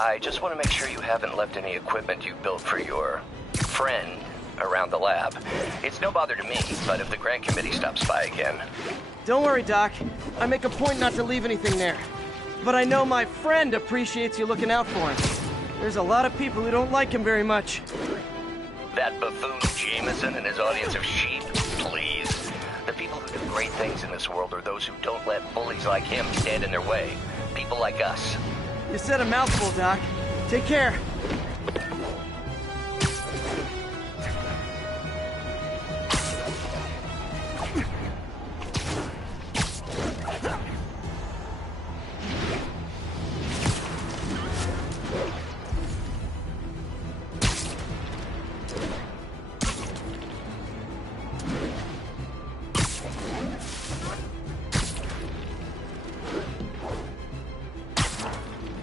I just want to make sure you haven't left any equipment you built for your friend around the lab. It's no bother to me, but if the grant committee stops by again... Don't worry, Doc. I make a point not to leave anything there. But I know my friend appreciates you looking out for him. There's a lot of people who don't like him very much. That buffoon Jameson and his audience of sheep? Please. The people who do great things in this world are those who don't let bullies like him stand in their way. People like us. You said a mouthful, Doc. Take care.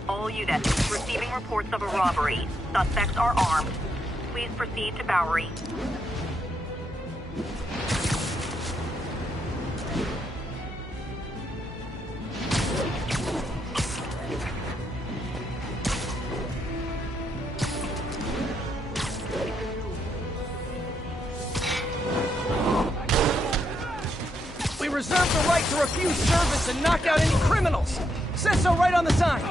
All units receiving reports of a robbery. Suspects are armed. Please proceed to Bowery. We reserve the right to refuse service and knock out any criminals. Says so right on the sign.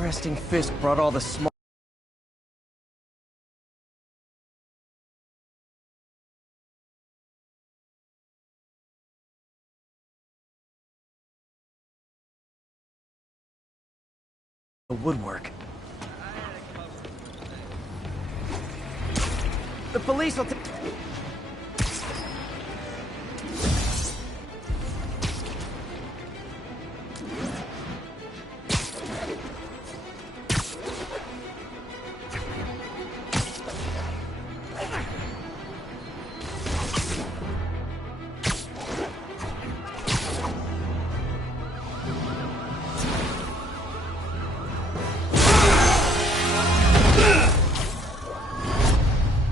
Resting Fisk brought all the small... the woodwork. The police will...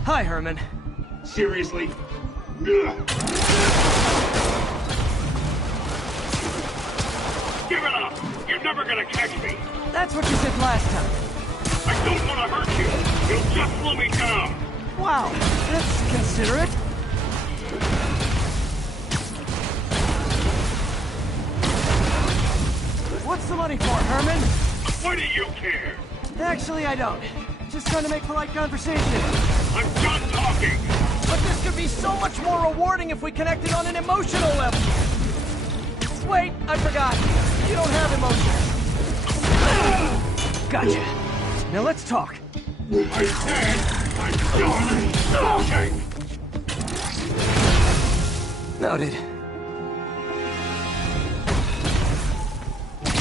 Hi, Herman. Seriously? Give it up! You're never gonna catch me! That's what you said last time. I don't want to hurt you! You'll just slow me down! Wow, that's considerate. What's the money for, Herman? Why do you care? Actually, I don't. Just trying to make polite conversation. I'm done talking! But this could be so much more rewarding if we connected on an emotional level. Wait, I forgot. You don't have emotions. Gotcha. Now let's talk. I said I'm done talking! Noted.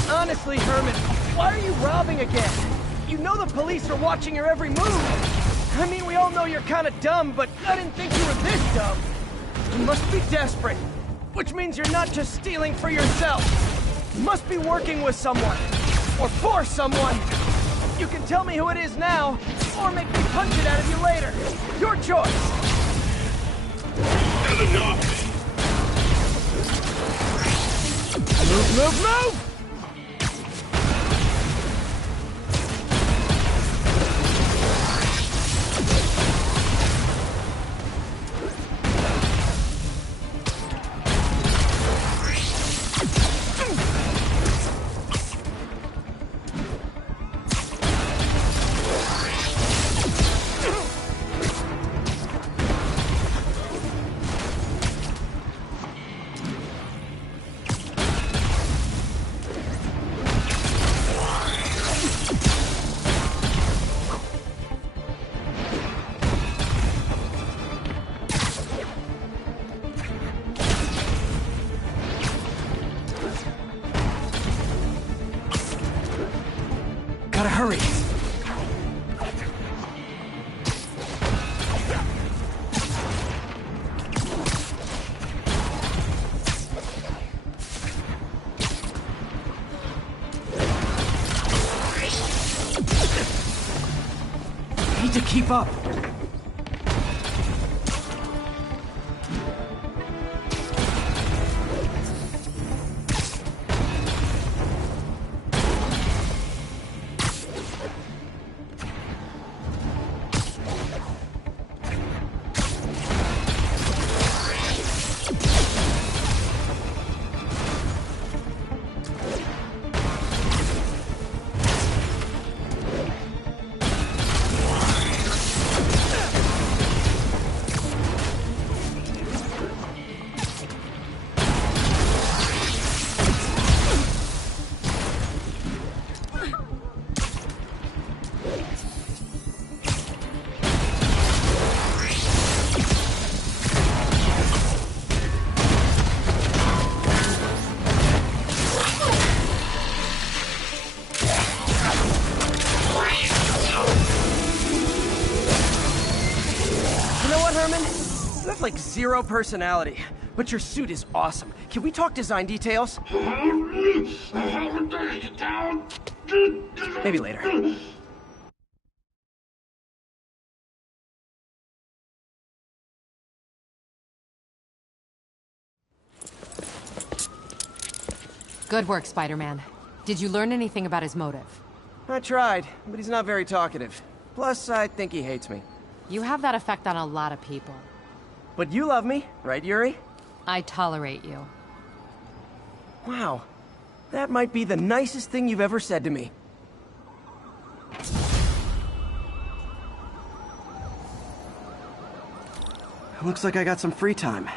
Honestly, Herman, why are you robbing again? You know the police are watching your every move. I mean, we all know you're kind of dumb, but I didn't think you were this dumb. You must be desperate, which means you're not just stealing for yourself. You must be working with someone, or for someone. You can tell me who it is now, or make me punch it out of you later. Your choice. Good enough! Move, move, move! Gotta hurry. Need to keep up. Like zero personality, but your suit is awesome. Can we talk design details? Maybe later. Good work, Spider-Man. Did you learn anything about his motive? I tried, but he's not very talkative. Plus, I think he hates me. You have that effect on a lot of people. But you love me, right, Yuri? I tolerate you. Wow. That might be the nicest thing you've ever said to me. Looks like I got some free time.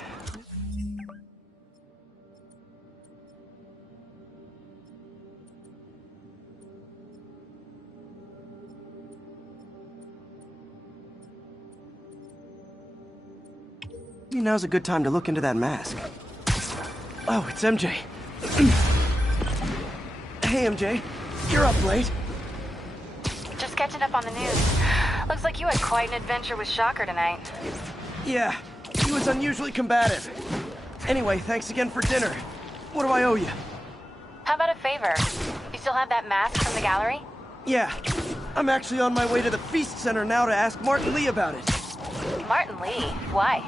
Maybe now's a good time to look into that mask. Oh, it's MJ. Hey, MJ. You're up late. Just catching up on the news. Looks like you had quite an adventure with Shocker tonight. Yeah, he was unusually combative. Anyway, thanks again for dinner. What do I owe you? How about a favor? You still have that mask from the gallery? Yeah, I'm actually on my way to the Feast Center now to ask Martin Lee about it. Martin Lee? Why?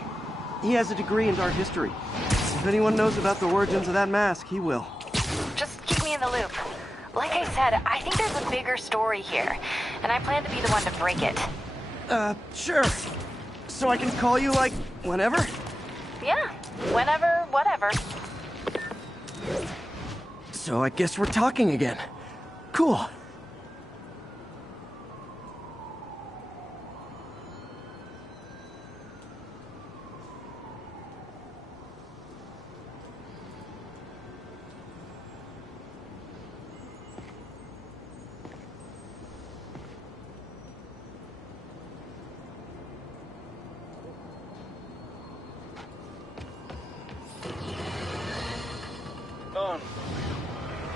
He has a degree in art history. If anyone knows about the origins of that mask, he will. Just keep me in the loop. Like I said, I think there's a bigger story here, and I plan to be the one to break it. Sure. So I can call you, like, whenever? Yeah, whenever, whatever. So I guess we're talking again. Cool.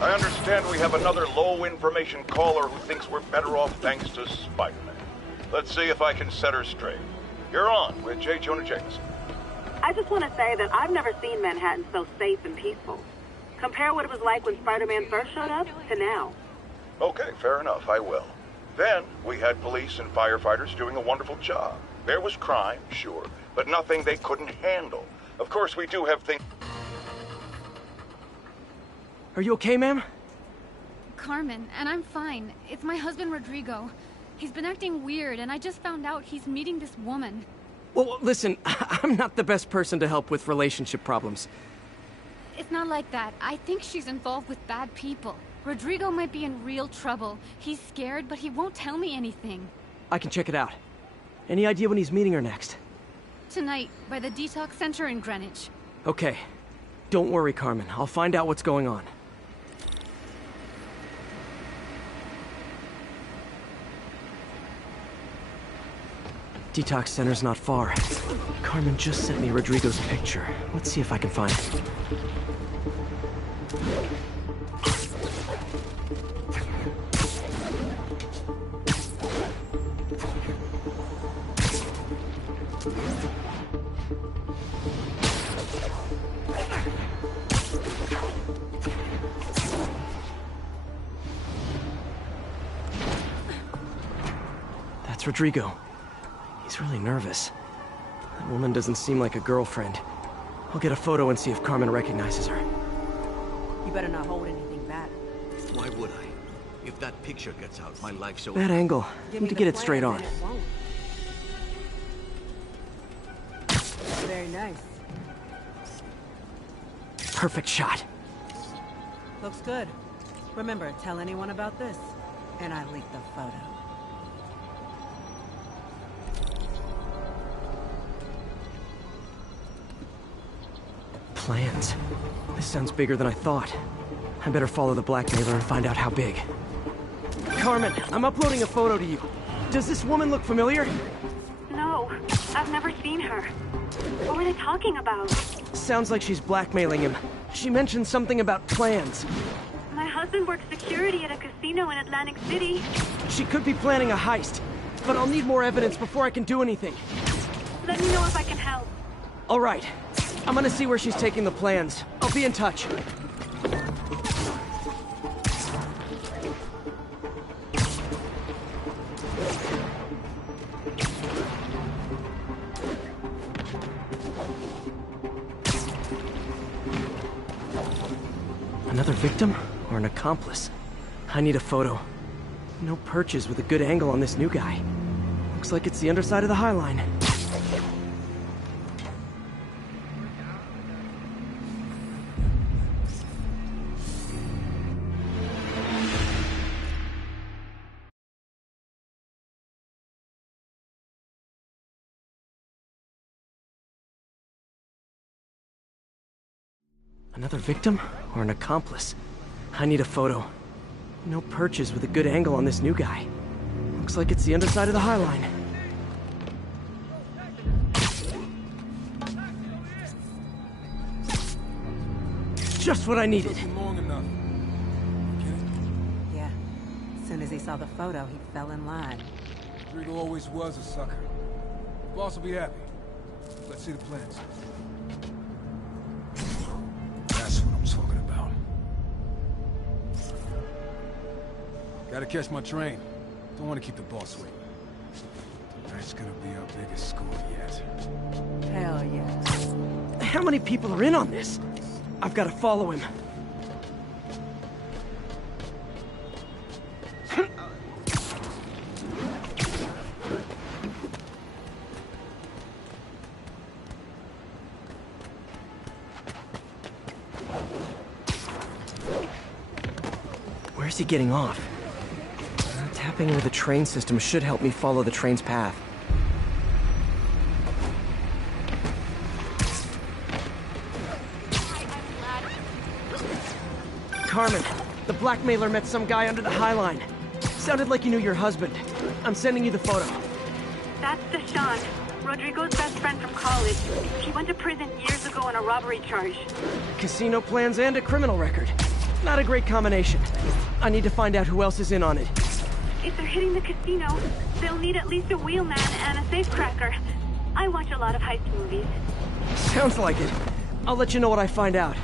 I understand we have another low-information caller who thinks we're better off thanks to Spider-Man. Let's see if I can set her straight. You're on with J. Jonah Jameson. I just want to say that I've never seen Manhattan so safe and peaceful. Compare what it was like when Spider-Man first showed up to now. Okay, fair enough, I will. Then, we had police and firefighters doing a wonderful job. There was crime, sure, but nothing they couldn't handle. Of course, we do have things... Are you okay, ma'am? Carmen, and I'm fine. It's my husband, Rodrigo. He's been acting weird, and I just found out he's meeting this woman. Well, listen, I'm not the best person to help with relationship problems. It's not like that. I think she's involved with bad people. Rodrigo might be in real trouble. He's scared, but he won't tell me anything. I can check it out. Any idea when he's meeting her next? Tonight, by the detox center in Greenwich. Okay. Don't worry, Carmen. I'll find out what's going on. Detox center's not far. Carmen just sent me Rodrigo's picture. Let's see if I can find it. Rodrigo. He's really nervous. That woman doesn't seem like a girlfriend. I'll get a photo and see if Carmen recognizes her. You better not hold anything back. Why would I? If that picture gets out, my life's over. Bad angle. Need to get it straight on. Very nice. Perfect shot. Looks good. Remember, tell anyone about this, and I leak the photo. Plans. This sounds bigger than I thought. I better follow the blackmailer and find out how big. Carmen, I'm uploading a photo to you. Does this woman look familiar? No, I've never seen her. What were they talking about? Sounds like she's blackmailing him. She mentioned something about plans. My husband works security at a casino in Atlantic City. She could be planning a heist, but I'll need more evidence before I can do anything. Let me know if I can help. All right. I'm gonna see where she's taking the plans. I'll be in touch. Another victim or an accomplice? I need a photo. No perches with a good angle on this new guy. Looks like it's the underside of the High Line. Another victim or an accomplice? I need a photo. No perches with a good angle on this new guy. Looks like it's the underside of the High Line. Just what I needed. Long enough. Yeah. As soon as he saw the photo, he fell in line. Rodrigo always was a sucker. Boss will be happy. Let's see the plans. That's what I'm talking about. Gotta catch my train. Don't want to keep the boss waiting. That's gonna be our biggest score yet. Hell yeah. How many people are in on this? I've got to follow him. Where's he getting off? Tapping into the train system should help me follow the train's path. Carmen, the blackmailer met some guy under the High Line. Sounded like you knew your husband. I'm sending you the photo. That's Deshawn, Rodrigo's best friend from college. He went to prison years ago on a robbery charge. Casino plans and a criminal record. Not a great combination. I need to find out who else is in on it. If they're hitting the casino, they'll need at least a wheelman and a safecracker. I watch a lot of heist movies. Sounds like it. I'll let you know what I find out.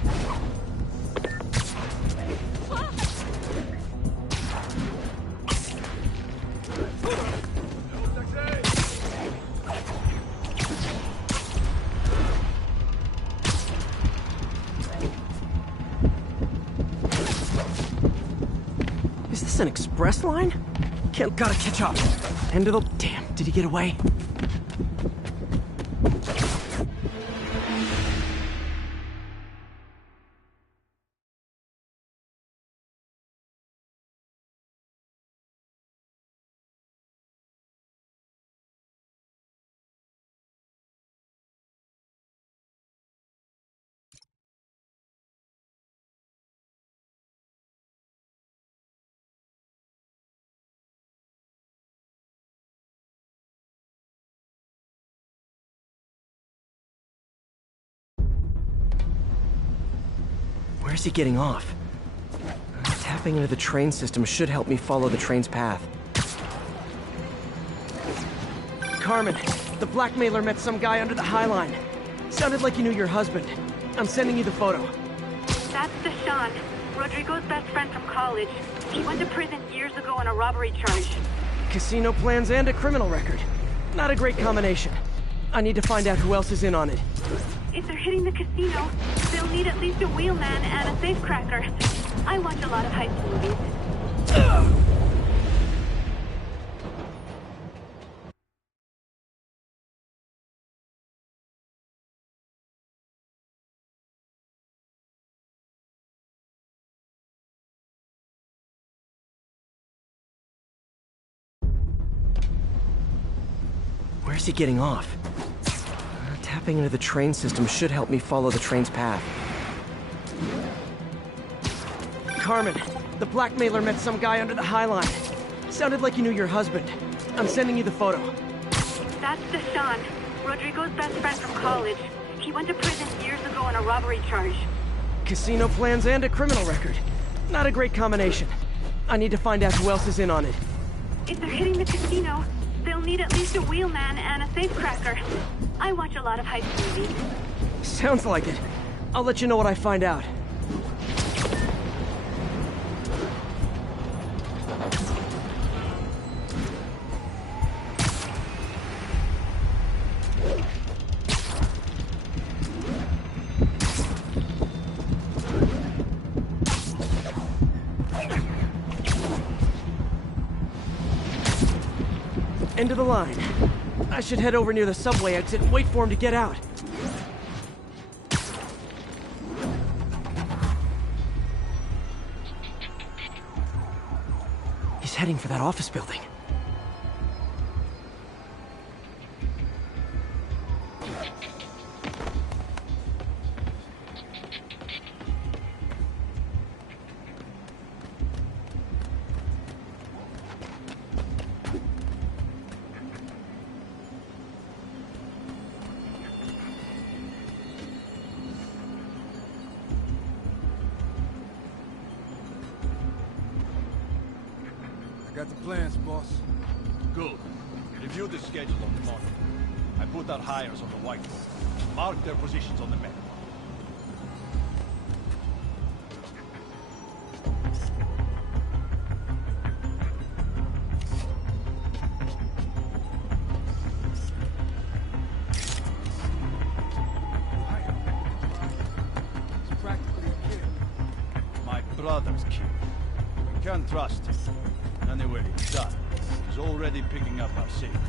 Is this an express line? Gotta catch up. End of the... Damn, did he get away? Where's he getting off? Tapping into the train system should help me follow the train's path. Carmen, the blackmailer met some guy under the High Line. Sounded like you knew your husband. I'm sending you the photo. That's Deshawn, Rodrigo's best friend from college. He went to prison years ago on a robbery charge. Casino plans and a criminal record. Not a great combination. I need to find out who else is in on it. If they're hitting the casino, they'll need at least a wheelman and a safecracker. I watch a lot of heist movies. Where's he getting off? Tapping into the train system should help me follow the train's path. Carmen, the blackmailer met some guy under the High Line. Sounded like you knew your husband. I'm sending you the photo. That's Deshaun, Rodrigo's best friend from college. He went to prison years ago on a robbery charge. Casino plans and a criminal record. Not a great combination. I need to find out who else is in on it. If they're hitting the casino, they'll need at least a wheelman and a safecracker. I watch a lot of heist movies. Sounds like it. I'll let you know what I find out. End of the line. I should head over near the subway exit and wait for him to get out. He's heading for that office building. Got the plans, boss. Good. Review the schedule on the monitor. I put our hires on the whiteboard. Mark their positions on the map. It's practically a kid. My brother's kid. We can't trust him. Anyway, done. He's already picking up our signal.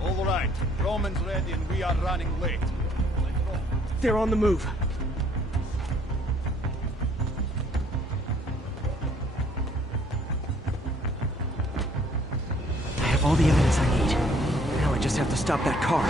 All right, Roman's ready and we are running late. Let's roll. They're on the move. I have all the evidence I need. Now I just have to stop that car.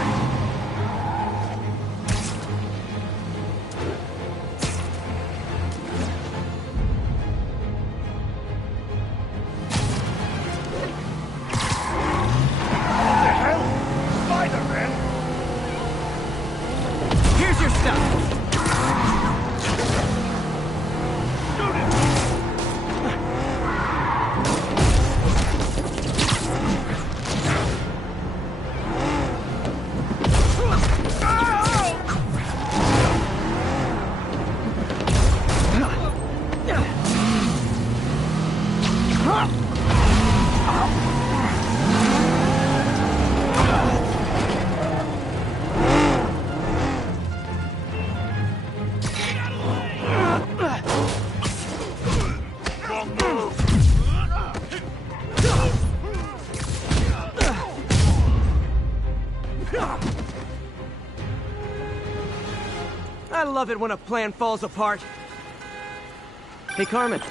I love it when a plan falls apart. Hey, Carmen.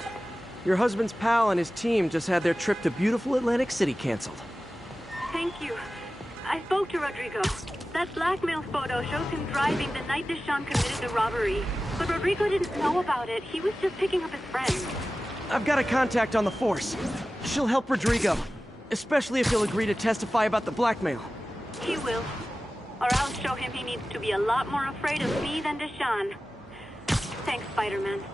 Your husband's pal and his team just had their trip to beautiful Atlantic City canceled. Thank you. I spoke to Rodrigo. That blackmail photo shows him driving the night Deshaun committed the robbery. But Rodrigo didn't know about it. He was just picking up his friend. I've got a contact on the force. She'll help Rodrigo. Especially if he'll agree to testify about the blackmail. He will. Or I'll show him he needs to be a lot more afraid of me than Deshaun. Thanks, Spider-Man.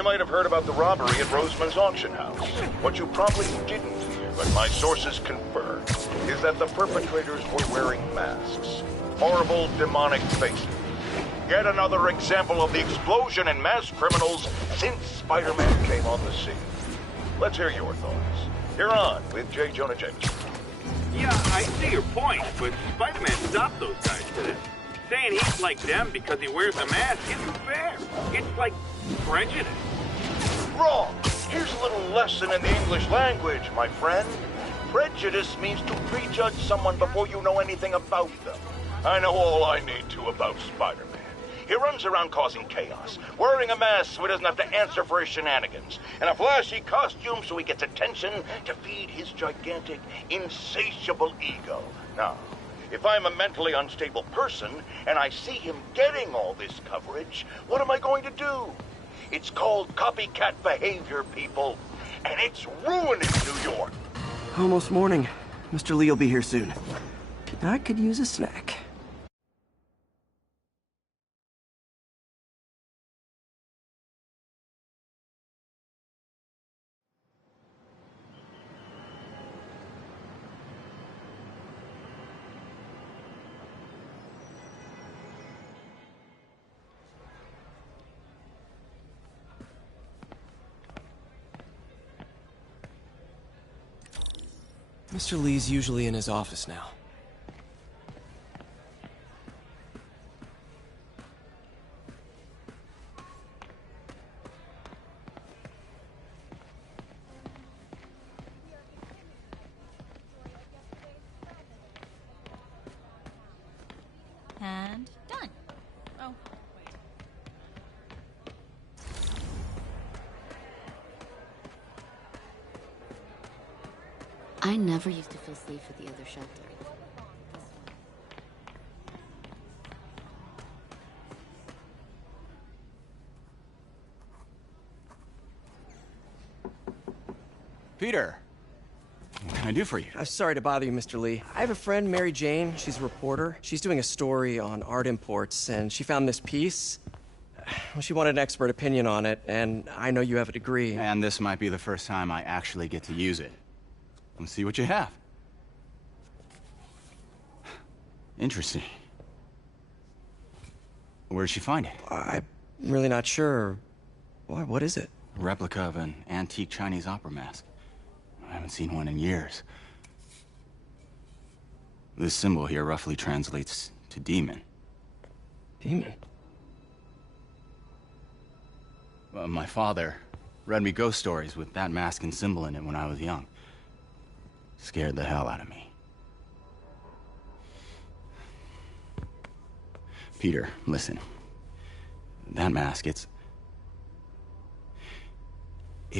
You might have heard about the robbery at Roseman's auction house. What you probably didn't hear, but my sources confirm, is that the perpetrators were wearing masks. Horrible, demonic faces. Yet another example of the explosion in mass criminals since Spider-Man came on the scene. Let's hear your thoughts. You're on with J. Jonah Jameson. Yeah, I see your point, but Spider-Man stopped those guys today. Saying he's like them because he wears a mask isn't fair. It's like prejudice. Wrong. Here's a little lesson in the English language, my friend. Prejudice means to prejudge someone before you know anything about them. I know all I need to about Spider-Man. He runs around causing chaos, wearing a mask so he doesn't have to answer for his shenanigans, and a flashy costume so he gets attention to feed his gigantic, insatiable ego. Now, if I'm a mentally unstable person and I see him getting all this coverage, what am I going to do? It's called copycat behavior, people, and it's ruining New York. Almost morning. Mr. Lee will be here soon. I could use a snack. Mr. Lee's usually in his office now. And done. Oh, wait. I never used to feel safe at the other shelter. Peter, what can I do for you? I'm sorry to bother you, Mr. Lee. I have a friend, Mary Jane. She's a reporter. She's doing a story on art imports, and she found this piece. Well, she wanted an expert opinion on it, and I know you have a degree. And this might be the first time I actually get to use it. Let's see what you have. Interesting. Where'd she find it? I'm really not sure. Why, what is it? A replica of an antique Chinese opera mask. I haven't seen one in years. This symbol here roughly translates to demon. Demon? Well, my father read me ghost stories with that mask and symbol in it when I was young. Scared the hell out of me. Peter, listen. That mask, it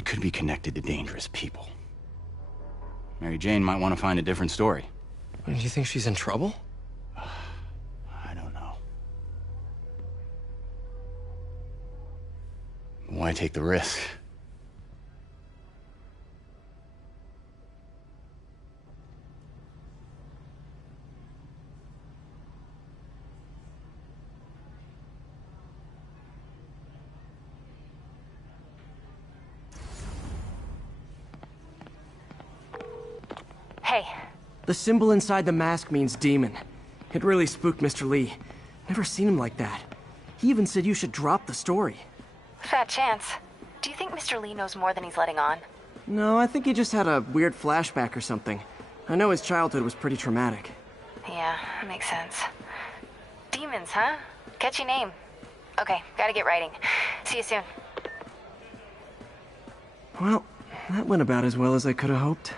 could be connected to dangerous people. Mary Jane might want to find a different story. Do you think she's in trouble? I don't know. Why take the risk? Hey. The symbol inside the mask means demon. It really spooked Mr. Lee. Never seen him like that. He even said you should drop the story. Fat chance. Do you think Mr. Lee knows more than he's letting on? No, I think he just had a weird flashback or something. I know his childhood was pretty traumatic. Yeah, makes sense. Demons, huh? Catchy name. Okay, gotta get writing. See you soon. Well, that went about as well as I could have hoped.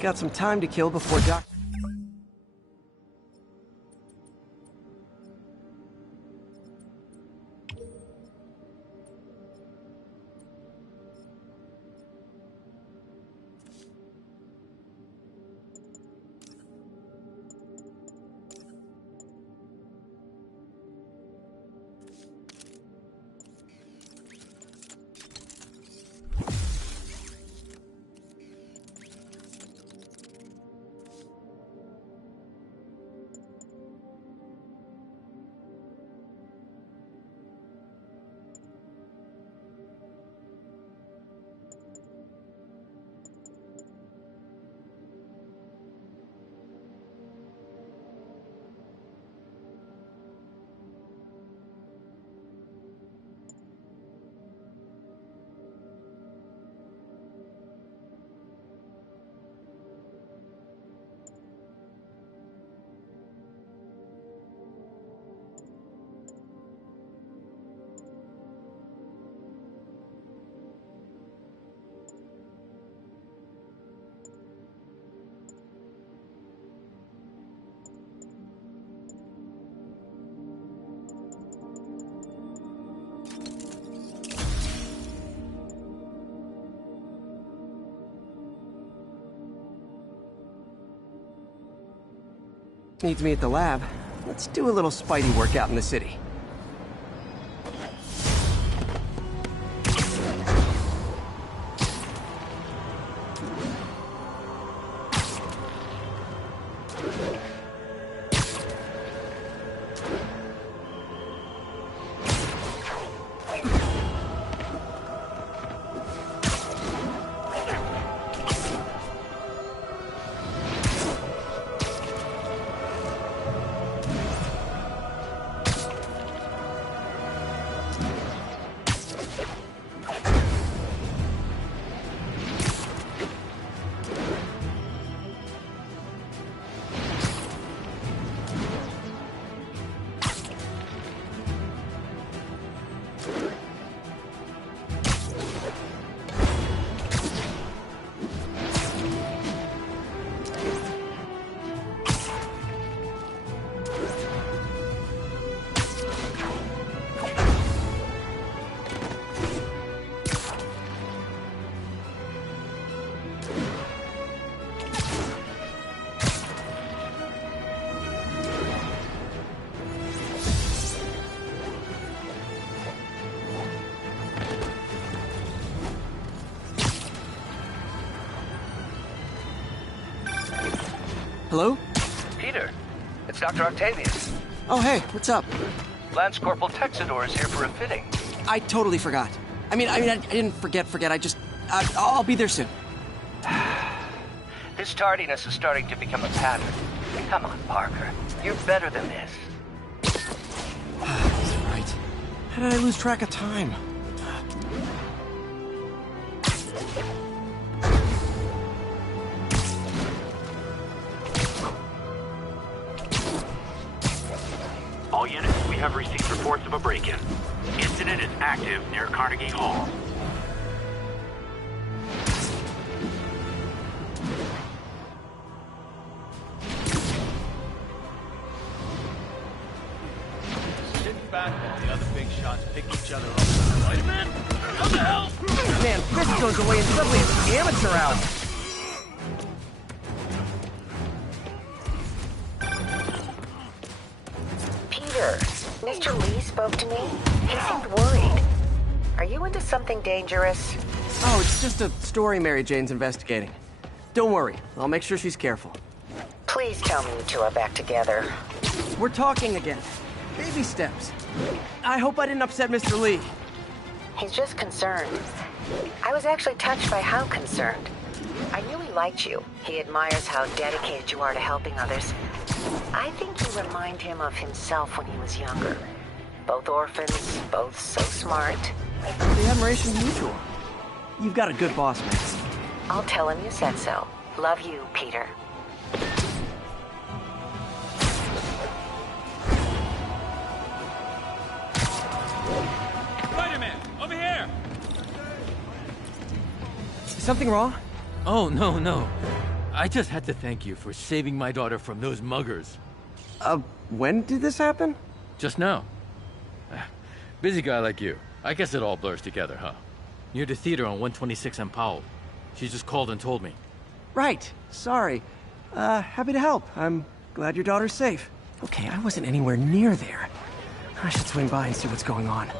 Got some time to kill before Doc... Needs me at the lab. Let's do a little Spidey workout in the city. Hello? Peter, it's Dr. Octavius. Oh, hey, what's up? Lance Corporal Texador is here for a fitting. I totally forgot. I didn't forget. I'll be there soon. This tardiness is starting to become a pattern. Come on, Parker. You're better than this. That's right. How did I lose track of time? All units, we have received reports of a break-in. Incident is active near Carnegie Hall. Sit back while the other big shots pick each other up. Spider-Man? What the hell? Man, Fisk goes away and suddenly it's the amateur out. Peter, Mr. Lee spoke to me. He seemed worried. Are you into something dangerous? Oh, it's just a story Mary Jane's investigating. Don't worry, I'll make sure she's careful. Please tell me you two are back together. We're talking again. Baby steps. I hope I didn't upset Mr. Lee. He's just concerned. I was actually touched by how concerned. I knew he liked you. He admires how dedicated you are to helping others. I think you remind him of himself when he was younger. Both orphans, both so smart. The admiration's mutual. You've got a good boss, man. I'll tell him you said so. Love you, Peter. Spider-Man, over here! Is something wrong? Oh, no. I just had to thank you for saving my daughter from those muggers. When did this happen? Just now. Busy guy like you. I guess it all blurs together, huh? Near the theater on 126 and Powell. She just called and told me. Right. Sorry. Happy to help. I'm glad your daughter's safe. Okay, I wasn't anywhere near there. I should swing by and see what's going on.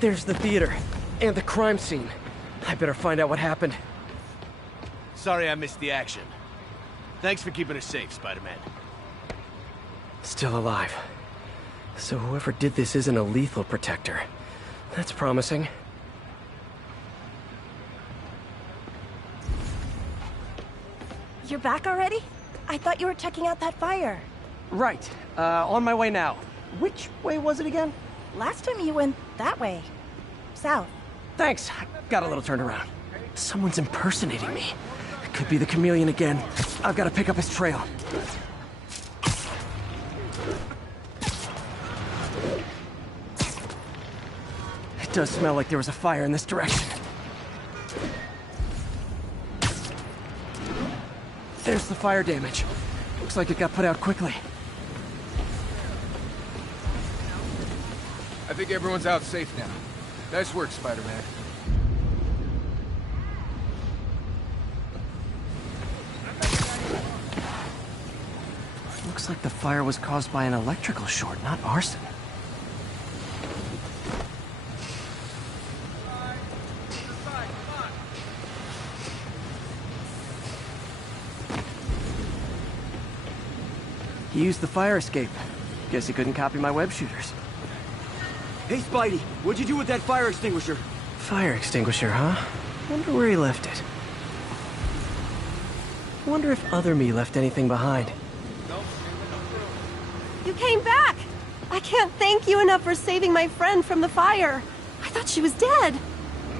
There's the theater, and the crime scene. I better find out what happened. Sorry I missed the action. Thanks for keeping us safe, Spider-Man. Still alive. So whoever did this isn't a lethal protector. That's promising. You're back already? I thought you were checking out that fire. Right. On my way now. Which way was it again? Last time you went that way. South. Thanks. Got a little turned around. Someone's impersonating me. It could be the chameleon again. I've got to pick up his trail. It does smell like there was a fire in this direction. There's the fire damage. Looks like it got put out quickly. I think everyone's out safe now. Nice work, Spider-Man. Looks like the fire was caused by an electrical short, not arson. He used the fire escape. Guess he couldn't copy my web shooters. Hey, Spidey, what'd you do with that fire extinguisher? Fire extinguisher, huh? Wonder where he left it. Wonder if other me left anything behind. You came back! I can't thank you enough for saving my friend from the fire. I thought she was dead.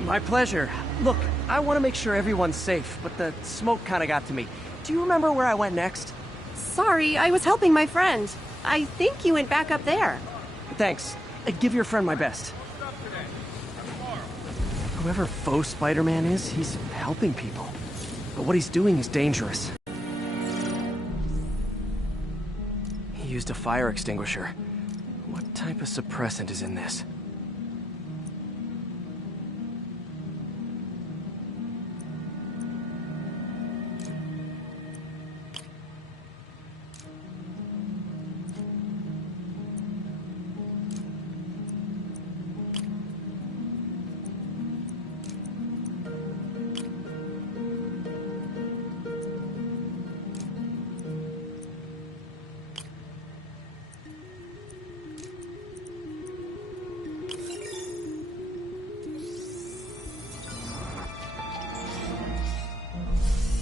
My pleasure. Look, I want to make sure everyone's safe, but the smoke kind of got to me. Do you remember where I went next? Sorry, I was helping my friend. I think you went back up there. Thanks. Give your friend my best. Whoever faux Spider-Man is, he's helping people. But what he's doing is dangerous. He used a fire extinguisher. What type of suppressant is in this?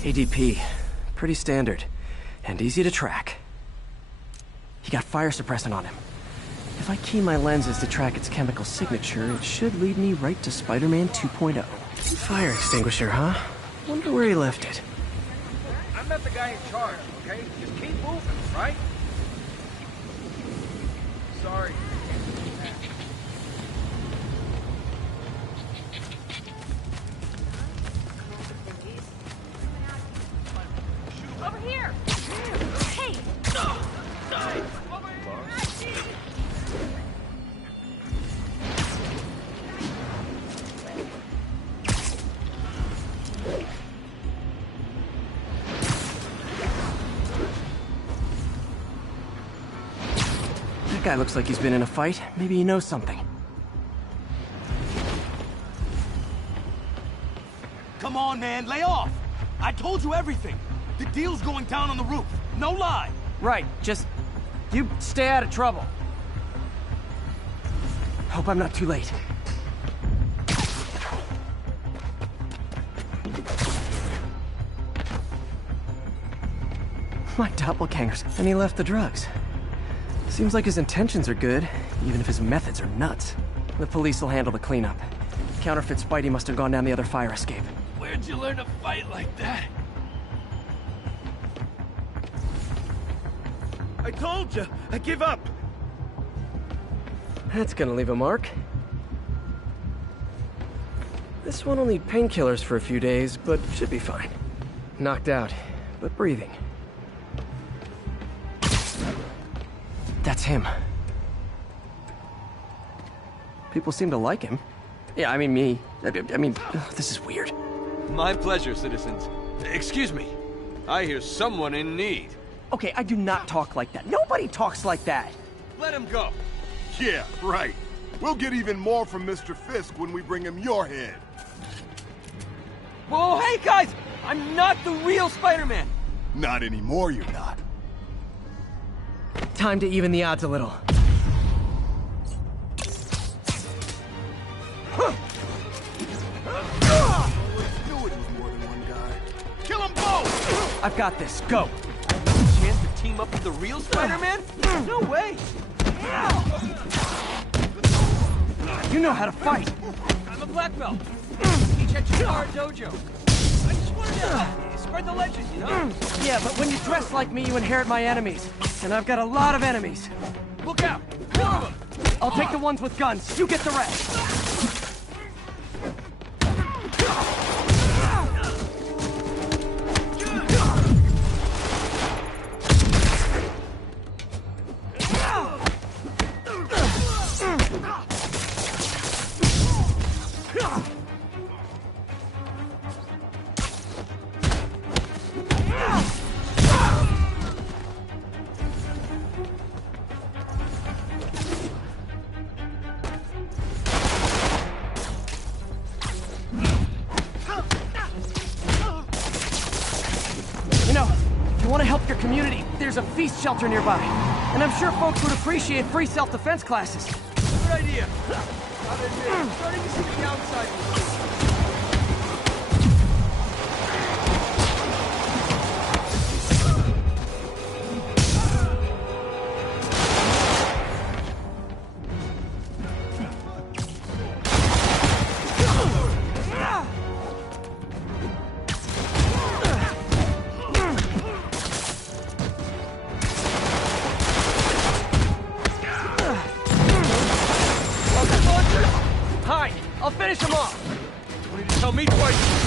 ADP. Pretty standard. And easy to track. He got fire suppressant on him. If I key my lenses to track its chemical signature, it should lead me right to Spider-Man 2.0. Fire extinguisher, huh? Wonder where he left it. I'm not the guy in charge, okay? Just keep moving, right? Sorry. Over here! Hey! That guy looks like he's been in a fight. Maybe he knows something. Come on, man, lay off! I told you everything! The deal's going down on the roof. No lie. Right, just... you stay out of trouble. Hope I'm not too late. My doppelgangers, and he left the drugs. Seems like his intentions are good, even if his methods are nuts. The police will handle the cleanup. Counterfeit Spidey must have gone down the other fire escape. Where'd you learn to fight like that? I told you, I give up. That's gonna leave a mark. This one will need painkillers for a few days, but should be fine. Knocked out, but breathing. That's him. People seem to like him. Yeah, I mean me. I mean, this is weird. My pleasure, citizens. Excuse me. I hear someone in need. Okay, I do not talk like that. Nobody talks like that. Let him go. Yeah, right. We'll get even more from Mr. Fisk when we bring him your head. Whoa, hey guys! I'm not the real Spider-Man! Not anymore, you're not. Time to even the odds a little. Kill them both! I've got this. Go. Chance to team up with the real Spider-Man? No way! You know how to fight. I'm a black belt. Teach at Chikara Dojo. I just wanted to spread the legend, you know? Yeah, but when you dress like me, you inherit my enemies. And I've got a lot of enemies. Look out! More of them! I'll take the ones with guns. You get the rest. There's a feast shelter nearby, and I'm sure folks would appreciate free self-defense classes. Good idea. I'm starting to see the downside of this. I'll finish him off! You need to tell me twice!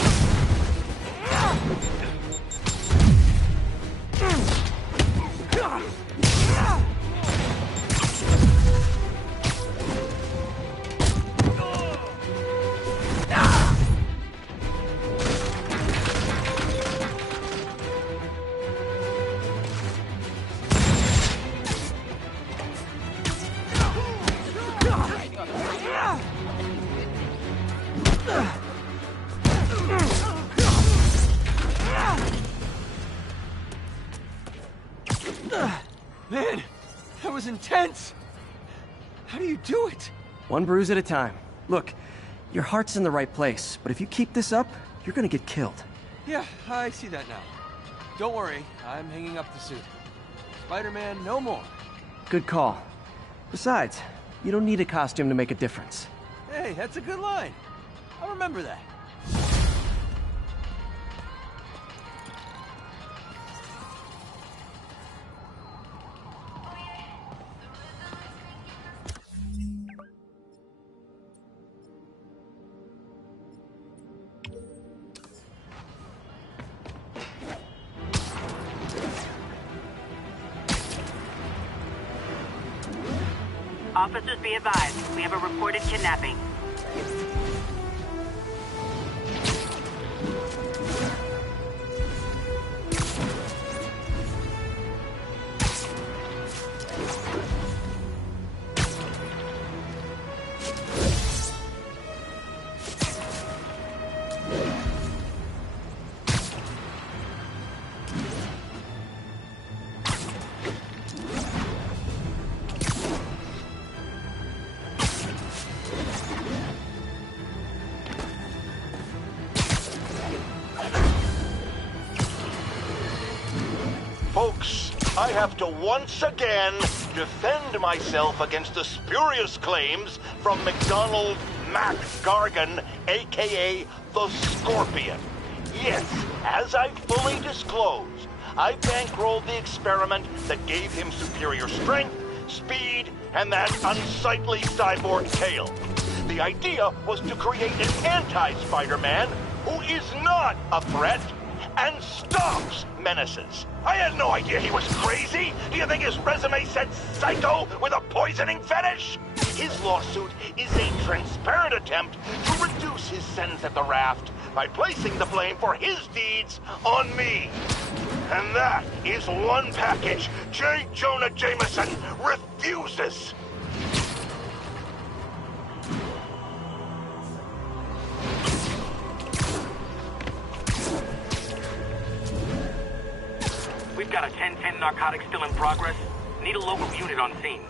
Man, that was intense! How do you do it? One bruise at a time. Look, your heart's in the right place, but if you keep this up, you're gonna get killed. Yeah, I see that now. Don't worry, I'm hanging up the suit. Spider-Man, no more. Good call. Besides, you don't need a costume to make a difference. Hey, that's a good line. I'll remember that. Officers, be advised. We have a reported kidnapping. Folks, I have to once again defend myself against the spurious claims from McDonald Mac Gargan, aka the Scorpion. Yes, as I fully disclose, I bankrolled the experiment that gave him superior strength, speed, and that unsightly cyborg tail. The idea was to create an anti-Spider-Man who is not a threat and stops menaces. I had no idea he was crazy. Do you think his resume said psycho with a poisoning fetish? His lawsuit is a transparent attempt to reduce his sentence at the raft by placing the blame for his deeds on me. And that is one package J. Jonah Jameson refuses. We've got a 10-10 narcotic still in progress. Need a local unit on scene.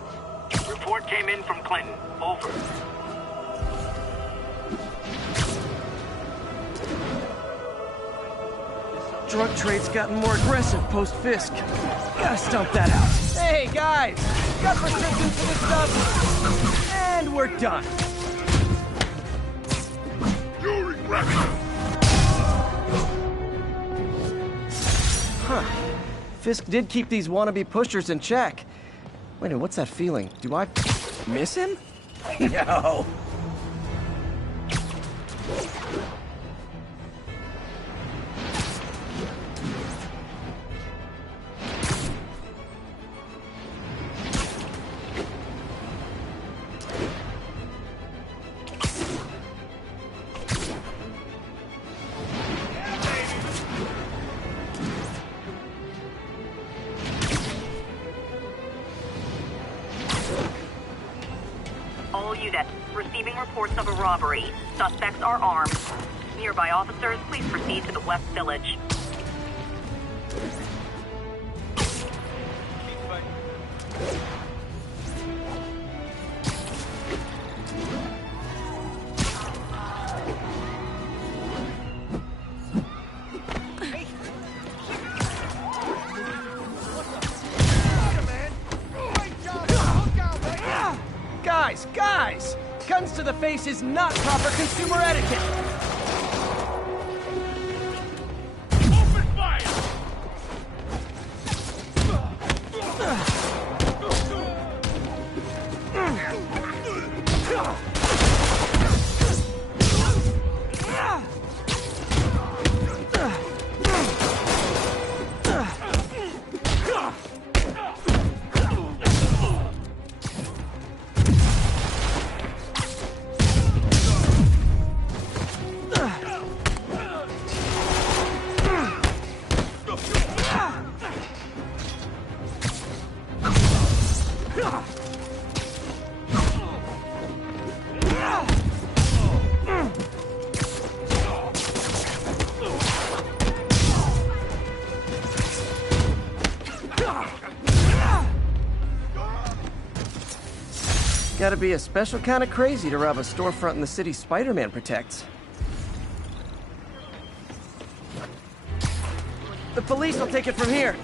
Report came in from Clinton. Over. Drug trade's gotten more aggressive post-Fisk. Gotta stomp that out. Hey, guys! Got prescriptions for this stuff? And we're done. You regret it! Huh. Fisk did keep these wannabe pushers in check. Wait a minute, what's that feeling? Do I miss him? No. All units receiving reports of a robbery. Suspects are armed. Nearby officers, please proceed to the West Village. Guys! Guns to the face is not proper consumer etiquette! Open fire! Gotta be a special kind of crazy to rob a storefront in the city Spider-Man protects. The police will take it from here.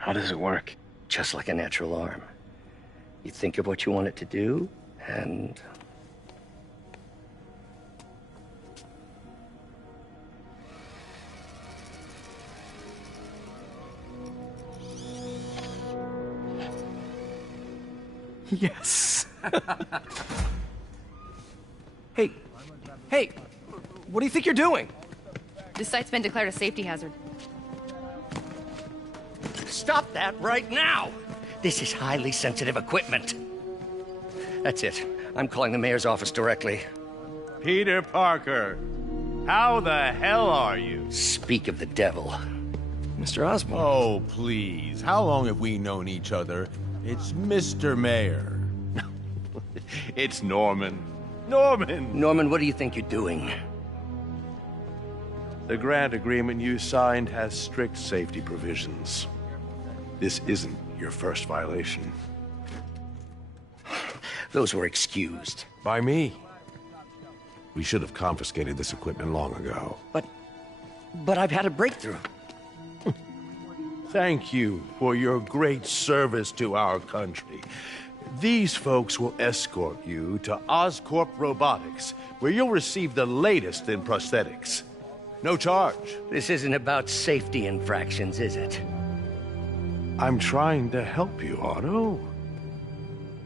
How does it work? Just like a natural arm. You think of what you want it to do, and... Yes. Hey, what do you think you're doing? This site's been declared a safety hazard. Stop that right now! This is highly sensitive equipment. That's it. I'm calling the mayor's office directly. Peter Parker, how the hell are you? Speak of the devil. Mr. Osborn. Oh, please. How long have we known each other? It's Mr. Mayor. It's Norman. Norman! Norman, what do you think you're doing? The grant agreement you signed has strict safety provisions. This isn't your first violation. Those were excused. By me. We should have confiscated this equipment long ago. But I've had a breakthrough. Thank you for your great service to our country. These folks will escort you to Oscorp Robotics, where you'll receive the latest in prosthetics. No charge. This isn't about safety infractions, is it? I'm trying to help you, Otto.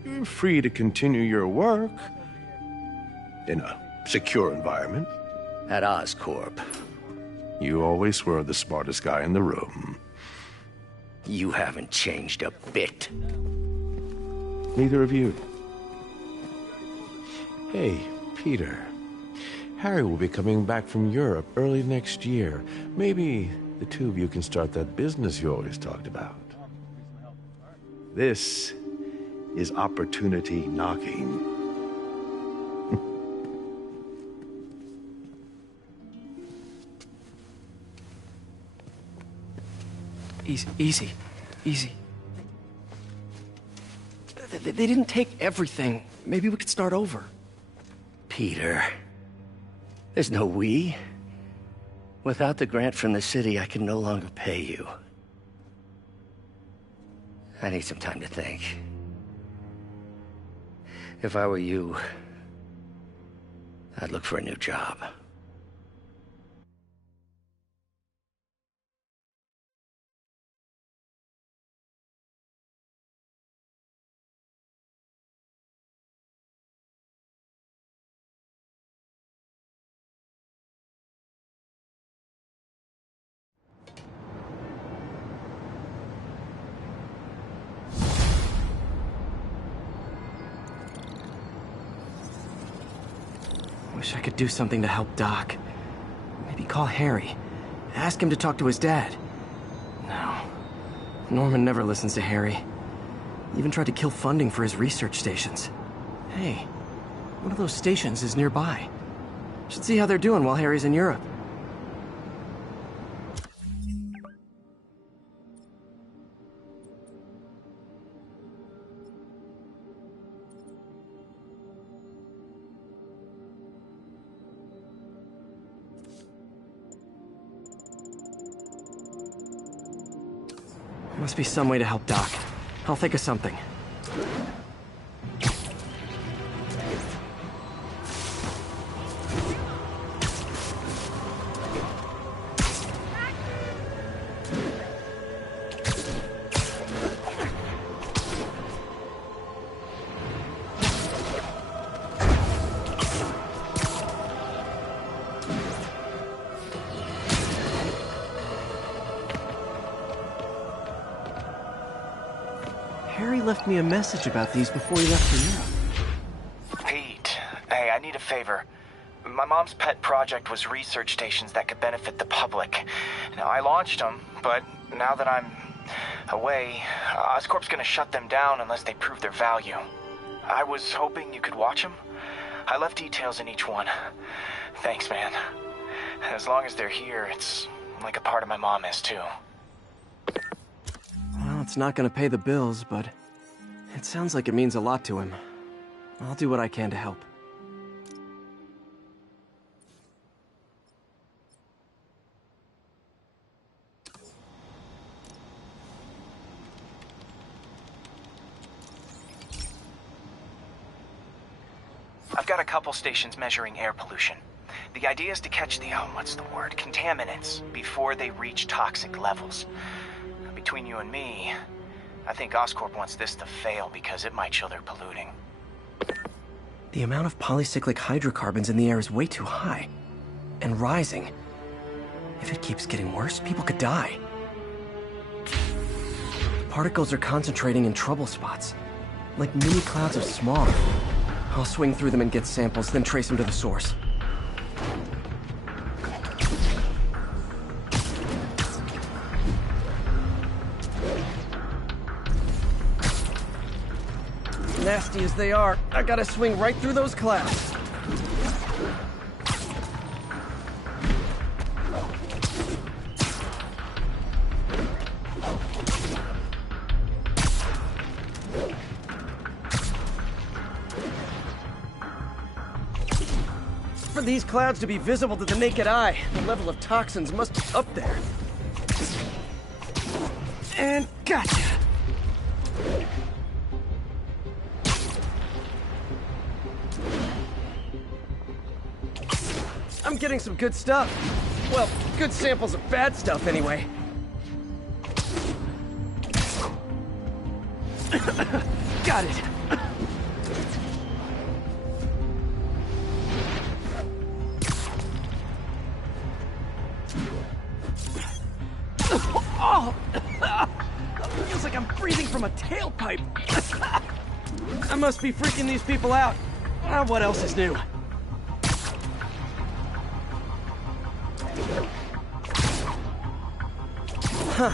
You're free to continue your work in a secure environment. At Oscorp. You always were the smartest guy in the room. You haven't changed a bit. Neither of you. Hey, Peter. Harry will be coming back from Europe early next year. Maybe the two of you can start that business you always talked about. This is opportunity knocking. Easy. They didn't take everything. Maybe we could start over. Peter, there's no we. Without the grant from the city, I can no longer pay you. I need some time to think. If I were you, I'd look for a new job. Wish I could do something to help Doc. Maybe call Harry. Ask him to talk to his dad. No. Norman never listens to Harry. He even tried to kill funding for his research stations. Hey, one of those stations is nearby. Should see how they're doing while Harry's in Europe. Must be some way to help Doc. I'll think of something. Harry left me a message about these before he left for Europe. Pete, hey, I need a favor. My mom's pet project was research stations that could benefit the public. Now, I launched them, but now that I'm away, Oscorp's gonna shut them down unless they prove their value. I was hoping you could watch them. I left details in each one. Thanks, man. As long as they're here, it's like a part of my mom is, too. Well, it's not gonna pay the bills, but it sounds like it means a lot to him. I'll do what I can to help. I've got a couple stations measuring air pollution. The idea is to catch the, contaminants before they reach toxic levels. Between you and me, I think Oscorp wants this to fail because it might show they're polluting. The amount of polycyclic hydrocarbons in the air is way too high. And rising. If it keeps getting worse, people could die. particles are concentrating in trouble spots, like mini clouds of smog. I'll swing through them and get samples, then trace them to the source. Nasty as they are, I gotta swing right through those clouds. For these clouds to be visible to the naked eye, the level of toxins must be up there. And gotcha! I'm getting some good stuff. Well, good samples of bad stuff, anyway. Got it. Oh! Feels like I'm breathing from a tailpipe. I must be freaking these people out. What else is new? Huh.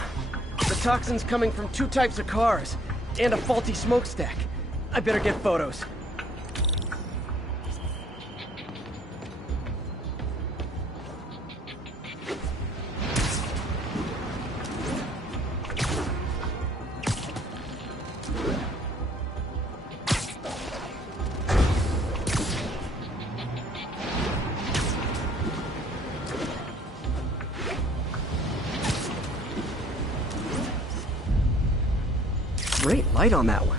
The toxin's coming from 2 types of cars, and a faulty smokestack. I better get photos. Great light on that one.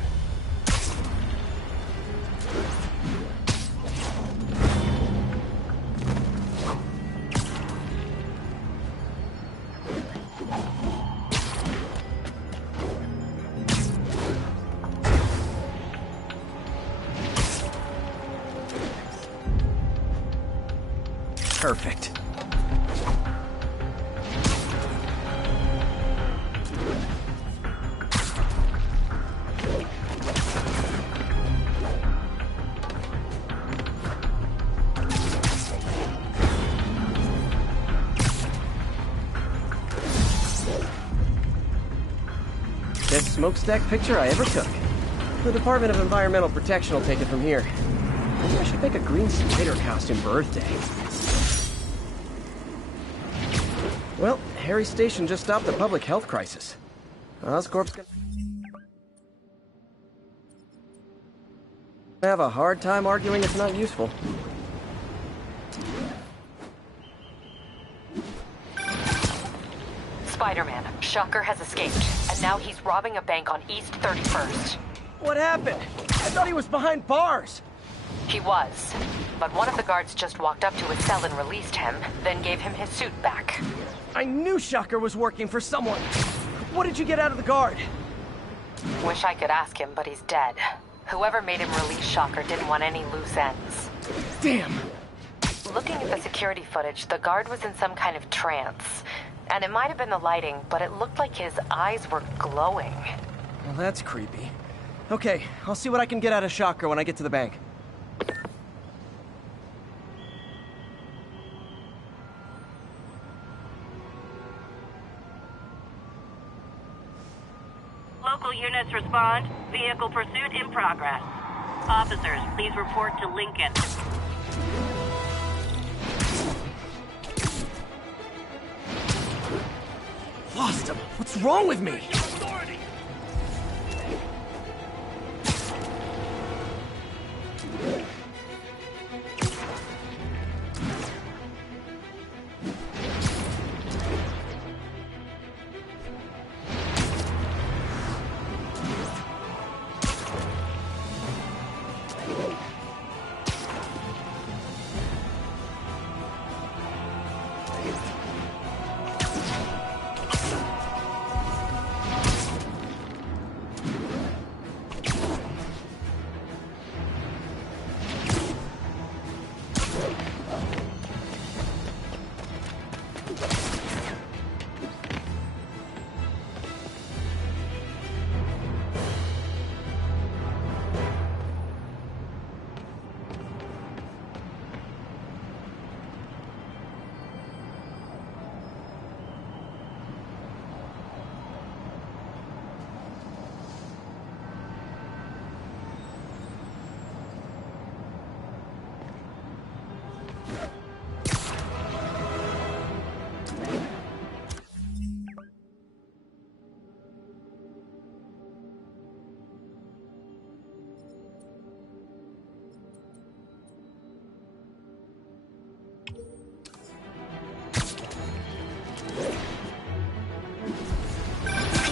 Perfect. Best smokestack picture I ever took. The Department of Environmental Protection will take it from here. Maybe I should make a green spider costume birthday. Well, Harry Station just stopped the public health crisis. Oscorp's gonna have a hard time arguing it's not useful. Spider-Man, Shocker has escaped, and now he's robbing a bank on East 31st. What happened? I thought he was behind bars. He was, but one of the guards just walked up to his cell and released him, then gave him his suit back. I knew Shocker was working for someone. What did you get out of the guard? Wish I could ask him, but he's dead. Whoever made him release Shocker didn't want any loose ends. Damn. Looking at the security footage, the guard was in some kind of trance. And it might have been the lighting, but it looked like his eyes were glowing. Well, that's creepy. Okay, I'll see what I can get out of Shocker when I get to the bank. Local units respond. Vehicle pursuit in progress. Officers, please report to Lincoln. Lost him. What's wrong with me?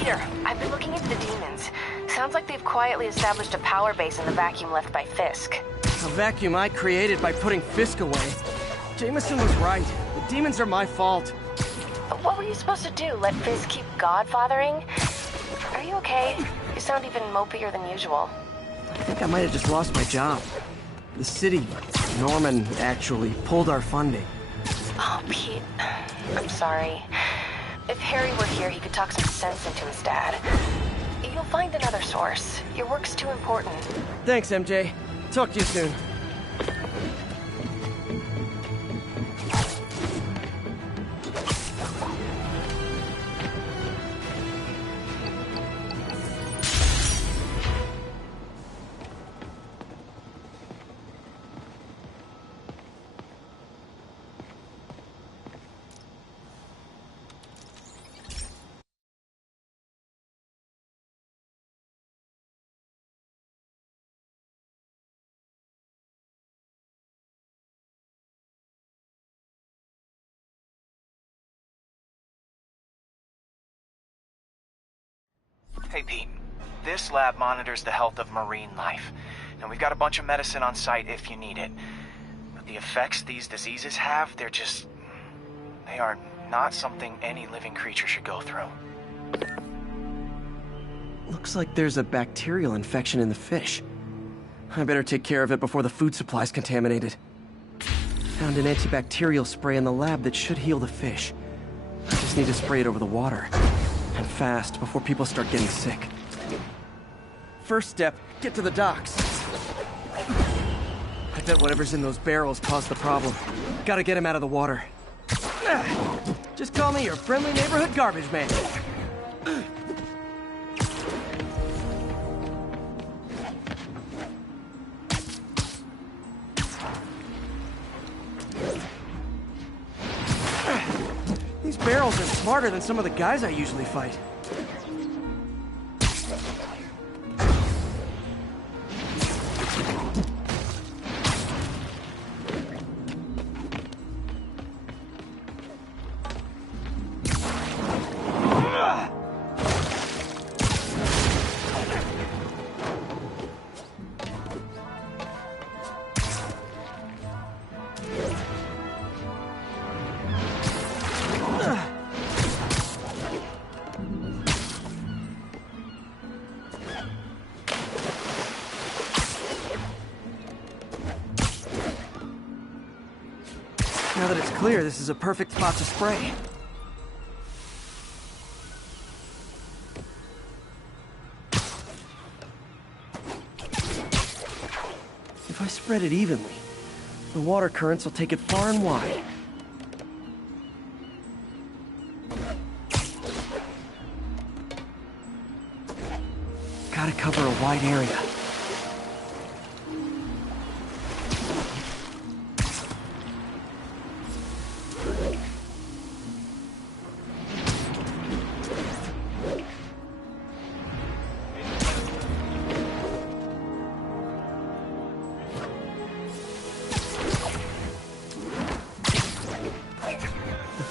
Peter, I've been looking into the demons. Sounds like they've quietly established a power base in the vacuum left by Fisk. A vacuum I created by putting Fisk away. Jameson was right. The demons are my fault. But what were you supposed to do? Let Fisk keep godfathering? Are you okay? You sound even mopier than usual. I think I might have just lost my job. The city, Norman, actually, pulled our funding. Oh, Pete. I'm sorry. If Harry were here, he could talk some sense into his dad. You'll find another source. Your work's too important. Thanks, MJ. Talk to you soon. Hey, Pete. This lab monitors the health of marine life. And we've got a bunch of medicine on site if you need it. But the effects these diseases have, they are not something any living creature should go through. Looks like there's a bacterial infection in the fish. I better take care of it before the food supply's contaminated. Found an antibacterial spray in the lab that should heal the fish. I just need to spray it over the water. And fast, before people start getting sick. First step, get to the docks. I bet whatever's in those barrels caused the problem. Gotta get him out of the water. Just call me your friendly neighborhood garbage man. These barrels are smarter than some of the guys I usually fight. Now that it's clear, this is a perfect spot to spray. If I spread it evenly, the water currents will take it far and wide. Gotta cover a wide area.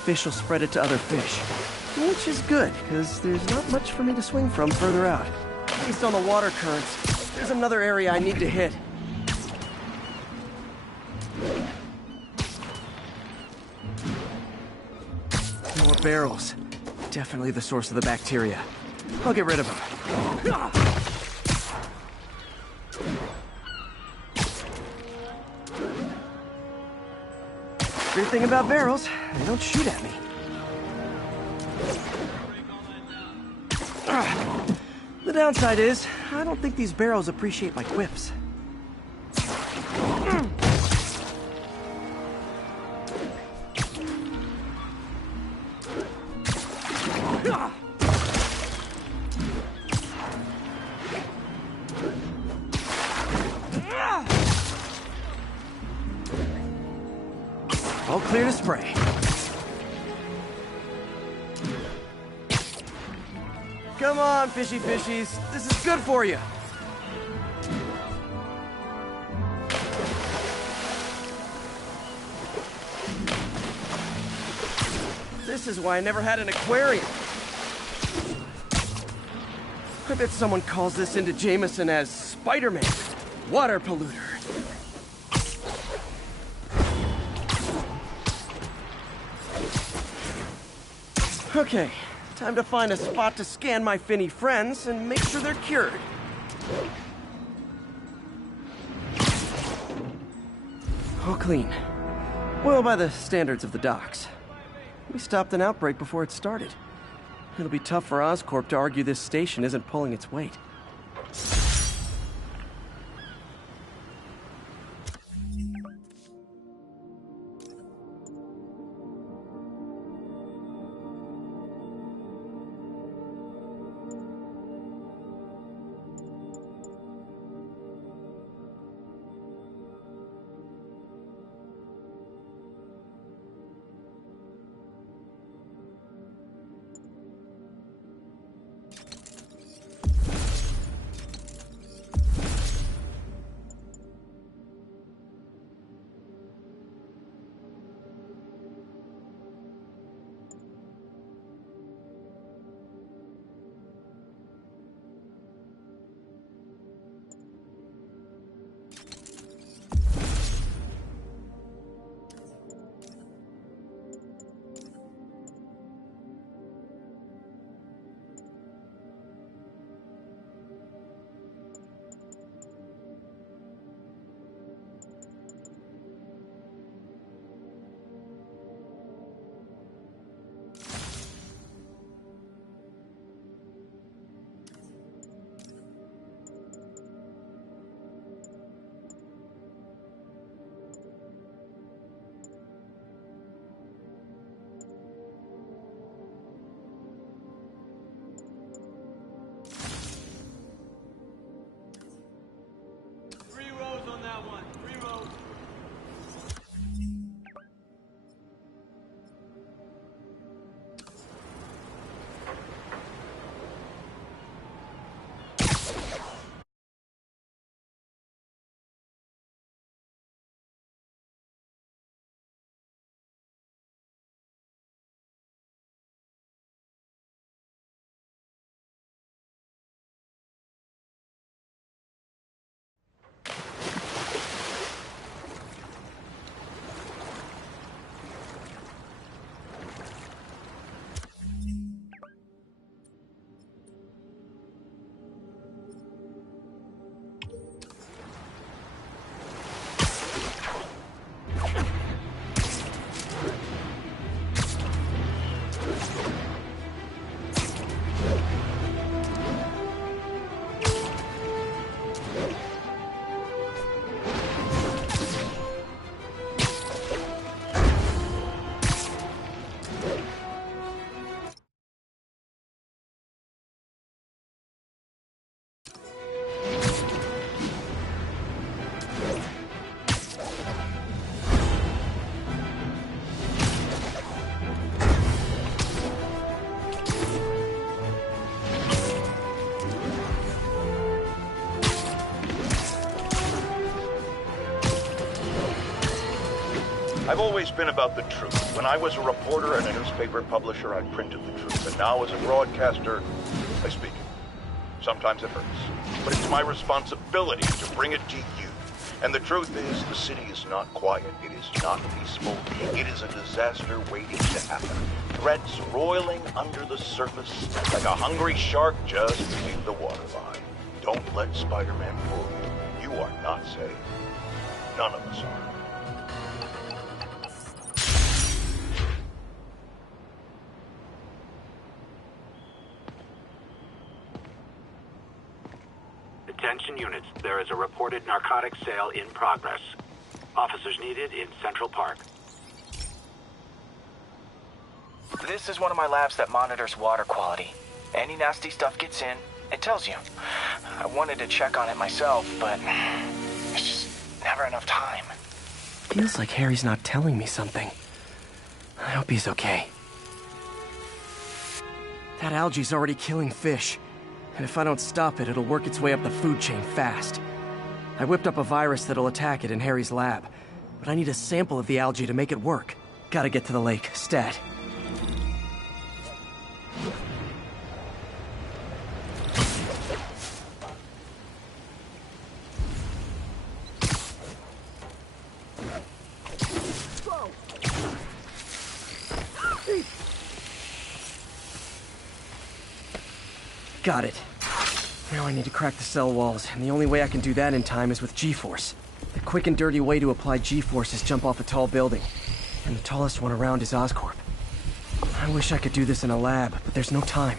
Fish will spread it to other fish. Which is good, because there's not much for me to swing from further out. Based on the water currents, there's another area I need to hit. More barrels. Definitely the source of the bacteria. I'll get rid of them. Great thing about barrels, they don't shoot at me. The downside is, I don't think these barrels appreciate my quips. All clear to spray. Come on, fishy fishies. This is good for you. This is why I never had an aquarium. I bet someone calls this into Jameson as Spider-Man, water polluter. Okay, time to find a spot to scan my Finny friends and make sure they're cured. All clean. Well, by the standards of the docks. We stopped an outbreak before it started. It'll be tough for Oscorp to argue this station isn't pulling its weight. I've always been about the truth. When I was a reporter and a newspaper publisher, I printed the truth. And now as a broadcaster, I speak it. Sometimes it hurts. But it's my responsibility to bring it to you. And the truth is, the city is not quiet. It is not peaceful. It is a disaster waiting to happen. Threats roiling under the surface like a hungry shark just beneath the waterline. Don't let Spider-Man fool you. You are not safe. None of us are. Attention units, there is a reported narcotics sale in progress. Officers needed in Central Park. This is one of my labs that monitors water quality. Any nasty stuff gets in, it tells you. I wanted to check on it myself, but there's just never enough time. Feels like Harry's not telling me something. I hope he's okay. That algae's already killing fish. And if I don't stop it, it'll work its way up the food chain fast. I whipped up a virus that'll attack it in Harry's lab. But I need a sample of the algae to make it work. Gotta get to the lake, stat. Got it. Now I need to crack the cell walls, and the only way I can do that in time is with G-Force. The quick and dirty way to apply G-Force is jump off a tall building. And the tallest one around is Oscorp. I wish I could do this in a lab, but there's no time.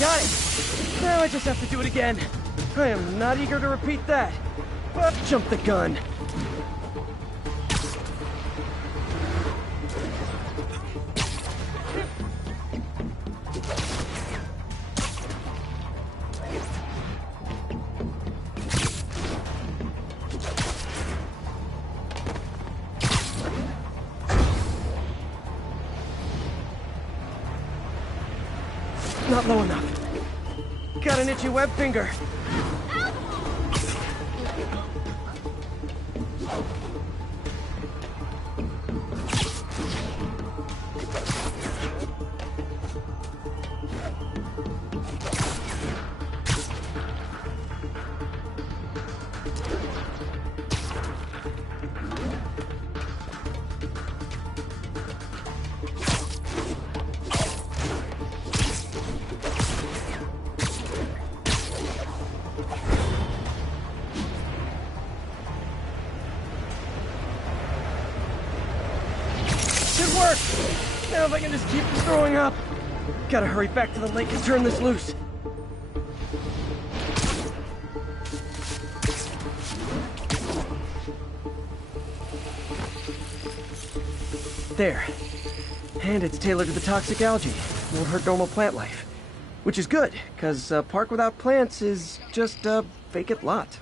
Got it! Now I just have to do it again. I am not eager to repeat that. But jump the gun. Not low enough. Got an itchy web finger. Work! Now if I can just keep from throwing up. Gotta hurry back to the lake and turn this loose. There. And it's tailored to the toxic algae. Won't hurt normal plant life. Which is good, because a park without plants is just a vacant lot.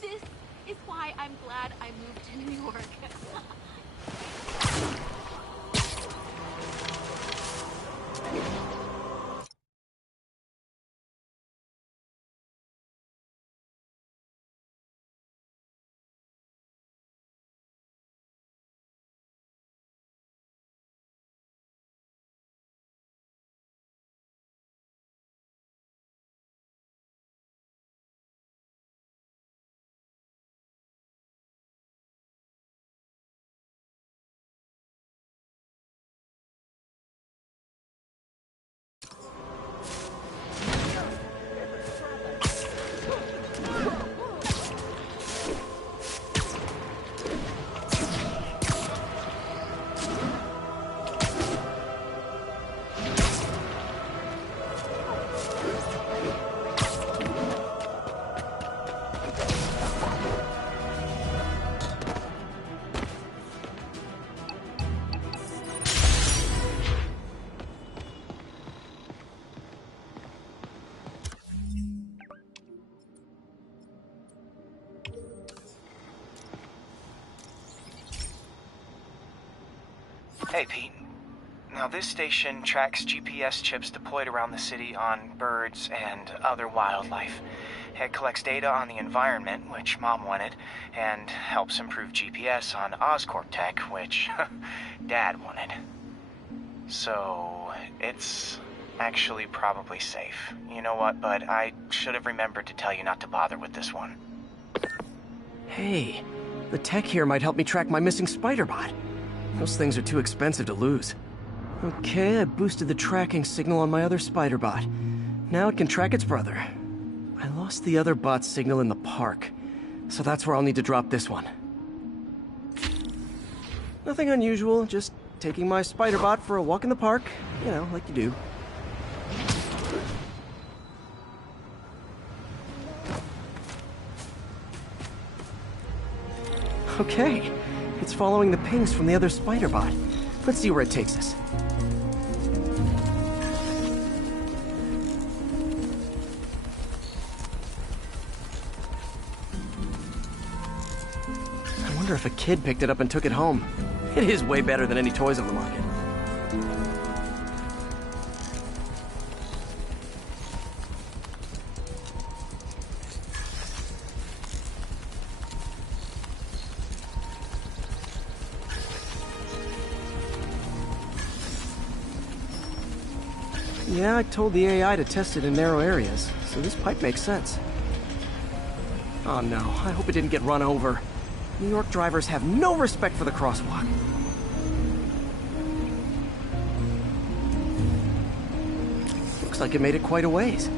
This is why I'm glad I moved to New York. Hey, Pete. Now, this station tracks GPS chips deployed around the city on birds and other wildlife. It collects data on the environment, which Mom wanted, and helps improve GPS on Oscorp tech, which Dad wanted. So, it's actually probably safe. You know what, bud? I should have remembered to tell you not to bother with this one. Hey, the tech here might help me track my missing spider bot. Those things are too expensive to lose. Okay, I boosted the tracking signal on my other spider bot. Now it can track its brother. I lost the other bot's signal in the park, so that's where I'll need to drop this one. Nothing unusual, just taking my spider bot for a walk in the park, you know, like you do. Okay, it's following the pings from the other spider bot. Let's see where it takes us. I wonder if a kid picked it up and took it home. It is way better than any toys on the market. Yeah, I told the AI to test it in narrow areas, so this pipe makes sense. Oh no, I hope it didn't get run over. New York drivers have no respect for the crosswalk. Looks like it made it quite a ways.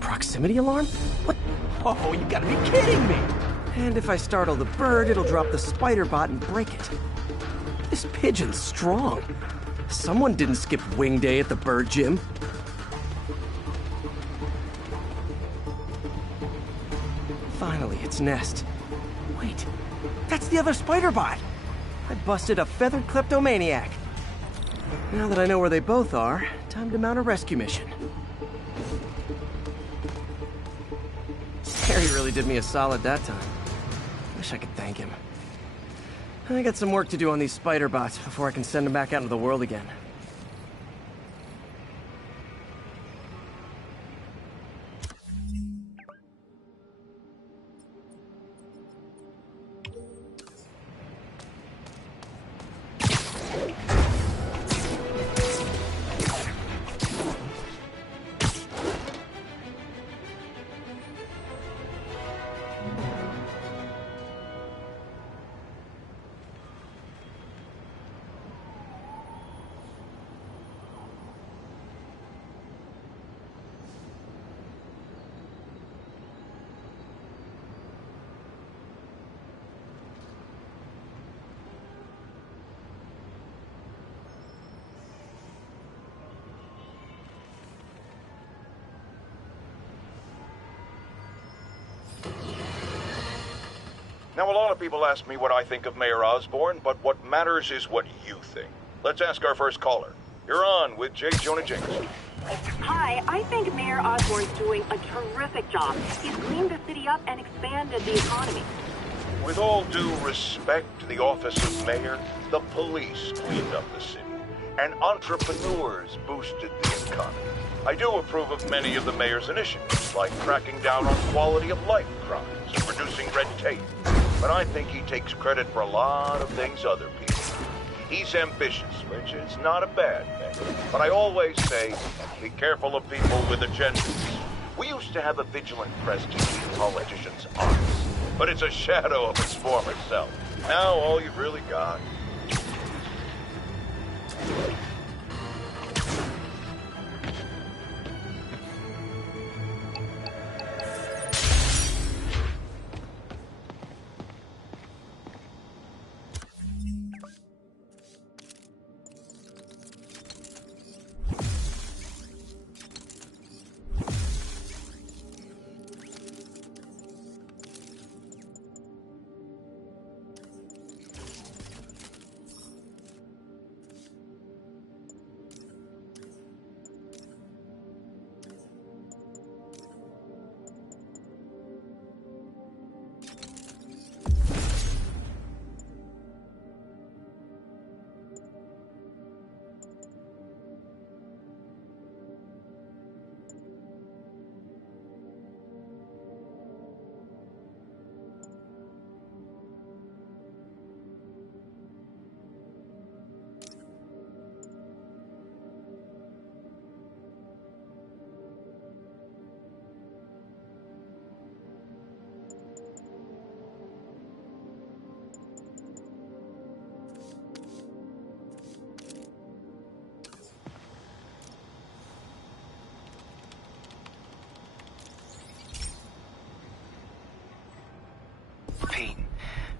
Proximity alarm? What? Oh, you gotta be kidding me! And if I startle the bird, it'll drop the spider bot and break it. This pigeon's strong. Someone didn't skip wing day at the bird gym. Finally, its nest. Wait, that's the other spider bot! I busted a feathered kleptomaniac. Now that I know where they both are, time to mount a rescue mission. Harry really did me a solid that time. Wish I could thank him. I got some work to do on these spider bots before I can send them back out into the world again. Now, a lot of people ask me what I think of Mayor Osborn, but what matters is what you think. Let's ask our first caller. You're on with J. Jonah Jameson. Hi, I think Mayor Osborn's doing a terrific job. He's cleaned the city up and expanded the economy. With all due respect to the office of mayor, the police cleaned up the city, and entrepreneurs boosted the economy. I do approve of many of the mayor's initiatives, like cracking down on quality of life crimes and reducing red tape. But I think he takes credit for a lot of things other people do. He's ambitious, which is not a bad thing. But I always say, be careful of people with agendas. We used to have a vigilant press to keep politicians honest, but it's a shadow of its former self. Now all you've really got.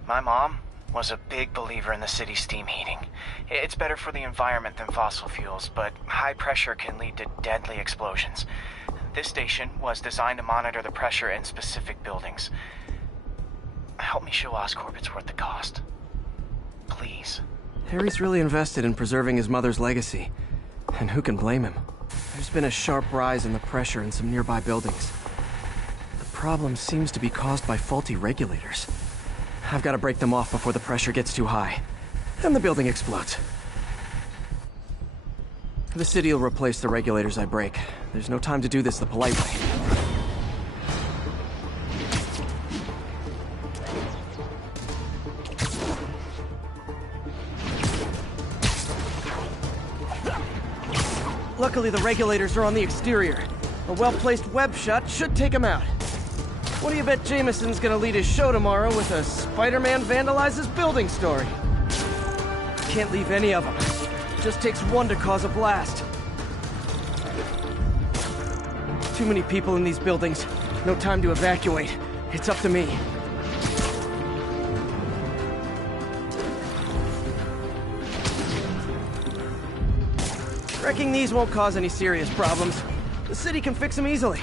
My mom was a big believer in the city's steam heating. It's better for the environment than fossil fuels, but high pressure can lead to deadly explosions. This station was designed to monitor the pressure in specific buildings. Help me show Oscorp it's worth the cost. Please. Harry's really invested in preserving his mother's legacy. And who can blame him? There's been a sharp rise in the pressure in some nearby buildings. The problem seems to be caused by faulty regulators. I've got to break them off before the pressure gets too high. Then the building explodes. The city will replace the regulators I break. There's no time to do this the polite way. Luckily, the regulators are on the exterior. A well-placed web shot should take them out. What do you bet Jameson's gonna lead his show tomorrow with a Spider-Man vandalizes building story? Can't leave any of them. Just takes one to cause a blast. Too many people in these buildings. No time to evacuate. It's up to me. Wrecking these won't cause any serious problems. The city can fix them easily.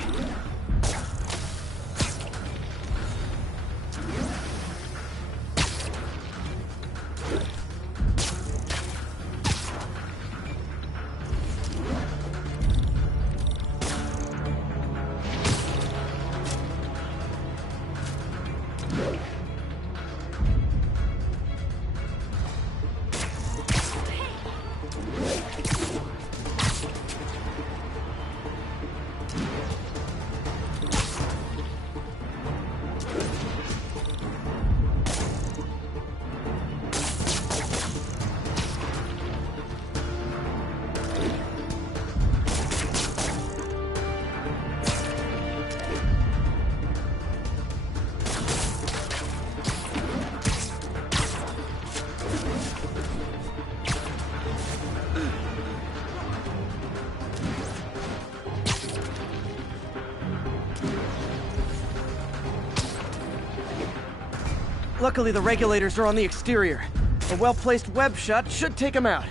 Luckily, the regulators are on the exterior. A well-placed web shot should take them out.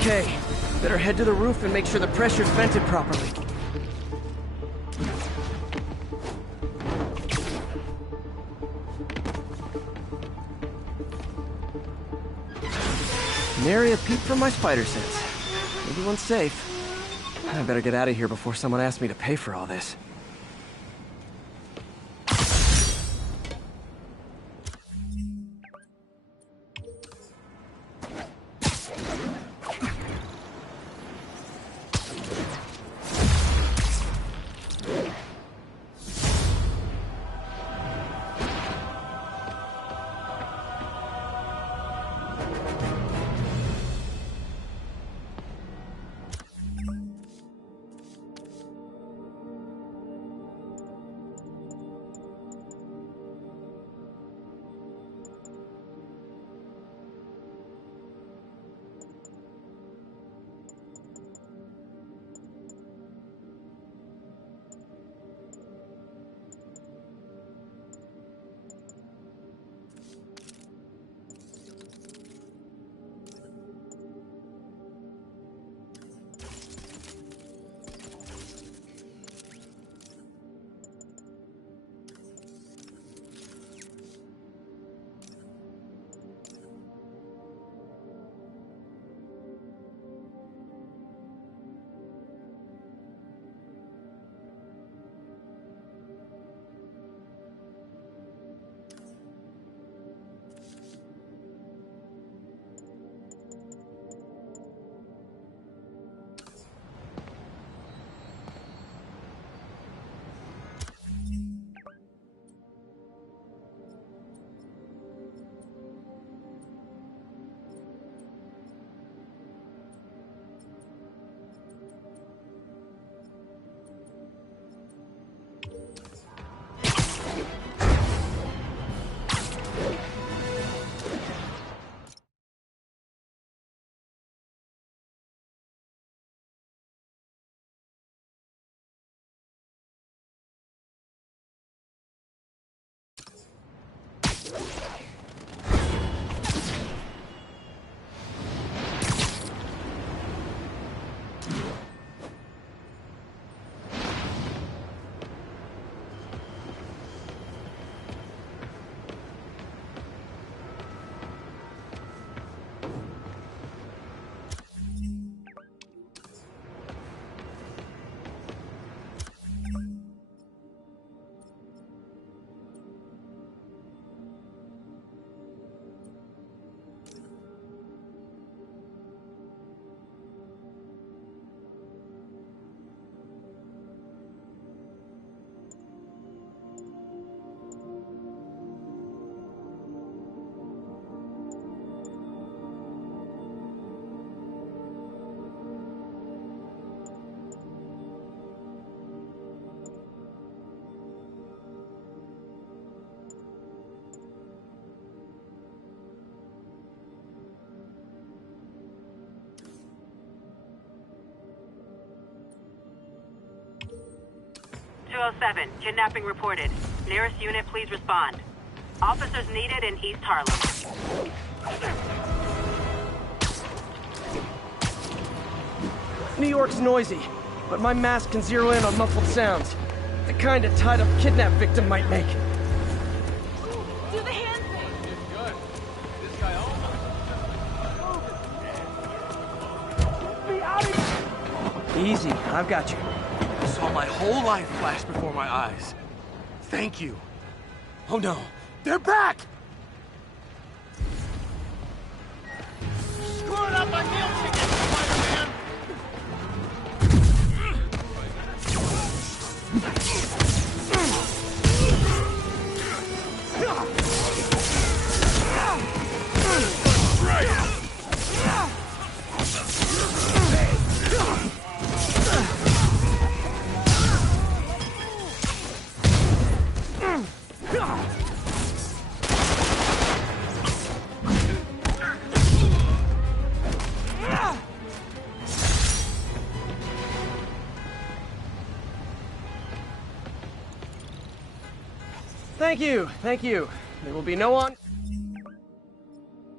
Okay, better head to the roof and make sure the pressure's vented properly. Nary a peep from my spider sense. Everyone's safe. I better get out of here before someone asks me to pay for all this. 207, kidnapping reported. Nearest unit, please respond. Officers needed in East Harlem. New York's noisy, but my mask can zero in on muffled sounds. The kind a tied-up kidnap victim might make. Do the hand thing. Good. This guy Easy, I've got you. I saw my whole life flash before my eyes. Thank you. Oh no, they're back! Screwing up our meal ticket, Spider-Man! Thank you. There will be no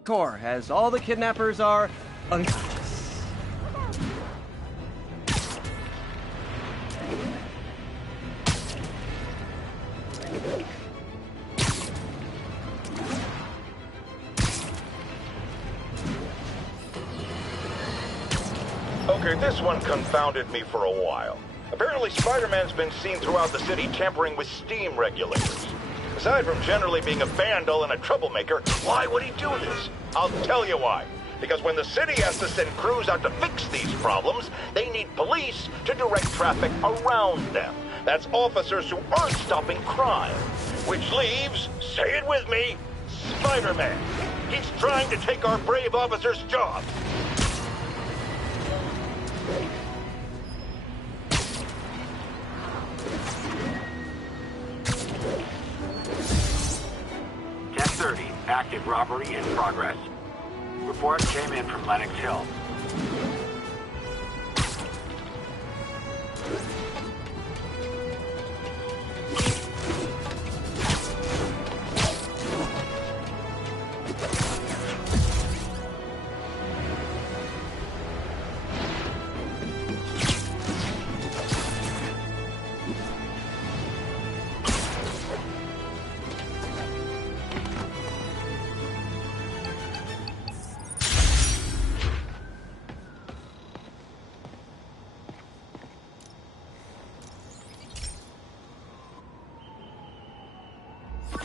encore, as all the kidnappers are unconscious. Okay, this one confounded me for a while. Apparently Spider-Man's been seen throughout the city tampering with steam regulators. Aside from generally being a vandal and a troublemaker, why would he do this? I'll tell you why. Because when the city has to send crews out to fix these problems, they need police to direct traffic around them. That's officers who aren't stopping crime. Which leaves, say it with me, Spider-Man. He's trying to take our brave officers' jobs. Active robbery in progress. Report came in from Lenox Hill.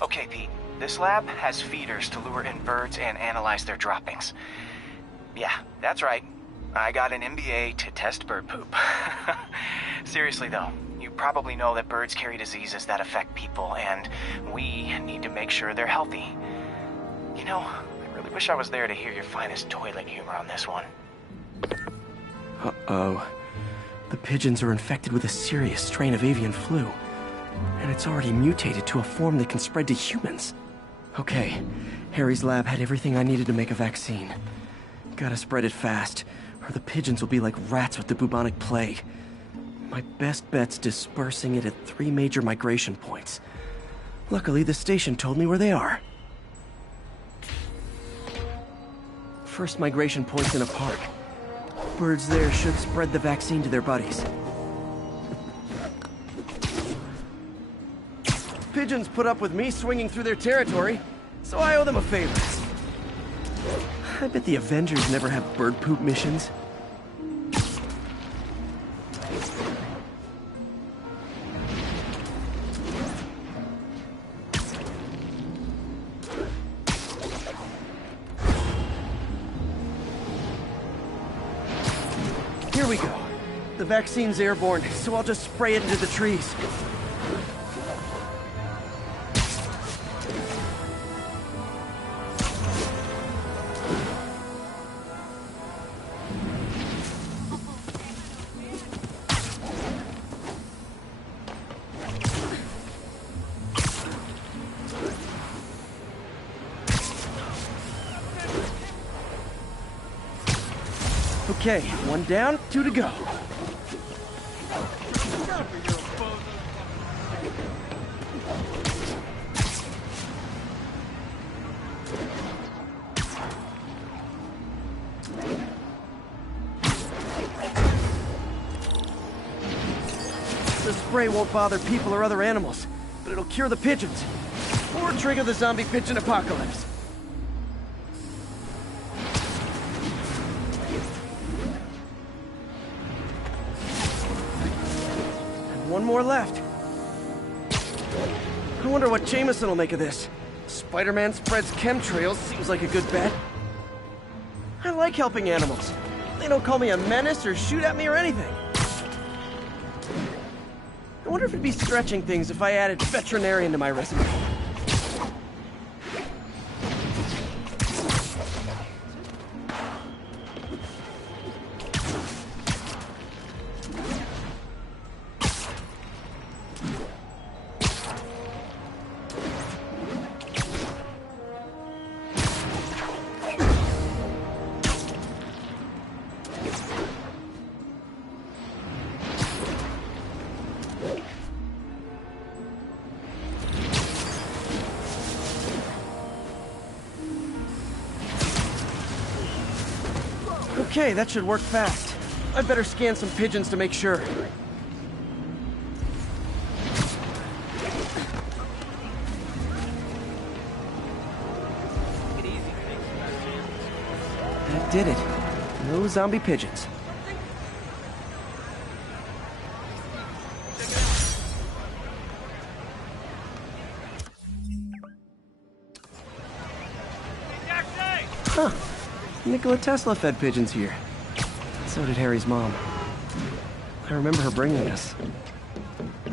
Okay, Pete. This lab has feeders to lure in birds and analyze their droppings. Yeah, that's right. I got an MBA to test bird poop. Seriously though, you probably know that birds carry diseases that affect people, and we need to make sure they're healthy. You know, I really wish I was there to hear your finest toilet humor on this one. Uh-oh. The pigeons are infected with a serious strain of avian flu. And it's already mutated to a form that can spread to humans. Okay, Harry's lab had everything I needed to make a vaccine. Gotta spread it fast, or the pigeons will be like rats with the bubonic plague. My best bet's dispersing it at 3 major migration points. Luckily, the station told me where they are. First migration point's in a park. Birds there should spread the vaccine to their buddies. Pigeons put up with me swinging through their territory, so I owe them a favor. I bet the Avengers never have bird poop missions. Here we go. The vaccine's airborne, so I'll just spray it into the trees. Okay, 1 down, 2 to go. spray won't bother people or other animals, but it'll cure the pigeons. Or trigger the zombie pigeon apocalypse. And one more left. I wonder what Jameson will make of this. Spider-Man spreads chemtrails, seems like a good bet. I like helping animals. They don't call me a menace or shoot at me or anything. I wonder if it'd be stretching things if I added veterinarian to my resume. Okay, that should work fast. I'd better scan some pigeons to make sure. That did it. No zombie pigeons. Huh. Nikola Tesla fed pigeons here. So did Harry's mom. I remember her bringing us.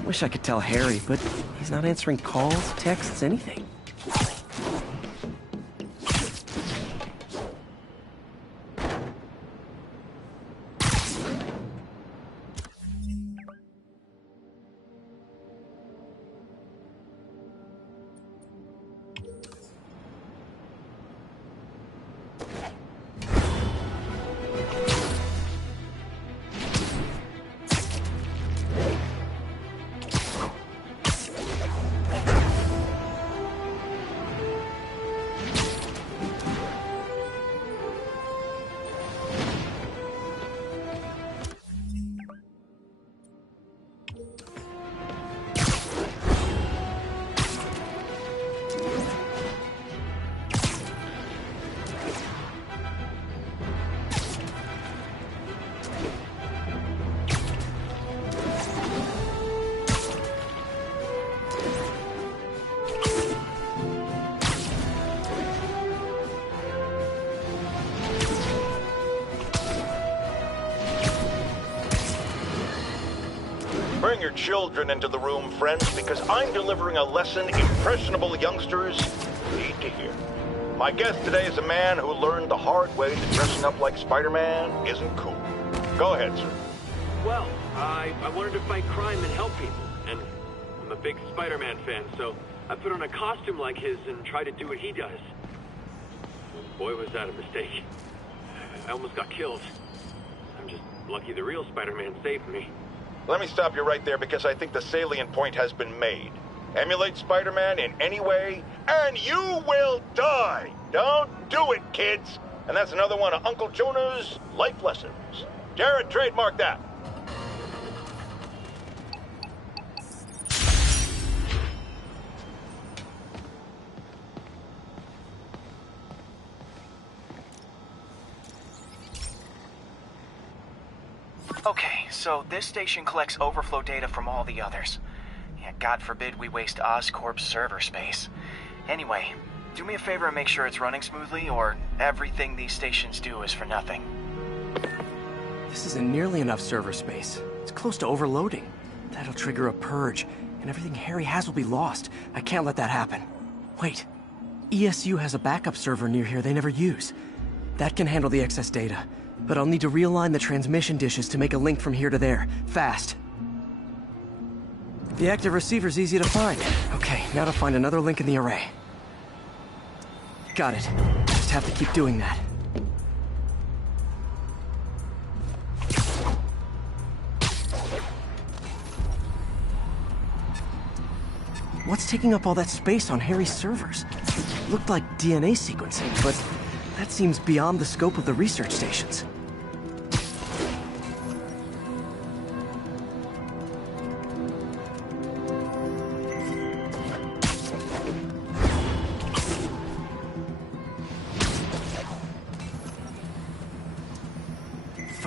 Wish I could tell Harry, but he's not answering calls, texts, anything. Bring your children into the room, friends, because I'm delivering a lesson impressionable youngsters need to hear. My guest today is a man who learned the hard way that dressing up like Spider-Man isn't cool. Go ahead, sir. Well, I wanted to fight crime and help people, and I'm a big Spider-Man fan, so I put on a costume like his and tried to do what he does. Boy, was that a mistake. I almost got killed. I'm just lucky the real Spider-Man saved me. Let me stop you right there because I think the salient point has been made. Emulate Spider-Man in any way, and you will die! Don't do it, kids! And that's another one of Uncle Jonah's life lessons. Jared, trademark that. Okay, so this station collects overflow data from all the others. Yeah, God forbid we waste Oscorp's server space. Anyway, do me a favor and make sure it's running smoothly, or everything these stations do is for nothing. This isn't nearly enough server space. It's close to overloading. That'll trigger a purge, and everything Harry has will be lost. I can't let that happen. Wait. ESU has a backup server near here they never use. That can handle the excess data. But I'll need to realign the transmission dishes to make a link from here to there, fast. The active receiver's easy to find. Okay, now to find another link in the array. Got it. Just have to keep doing that. What's taking up all that space on Harry's servers? Looked like DNA sequencing, but that seems beyond the scope of the research stations.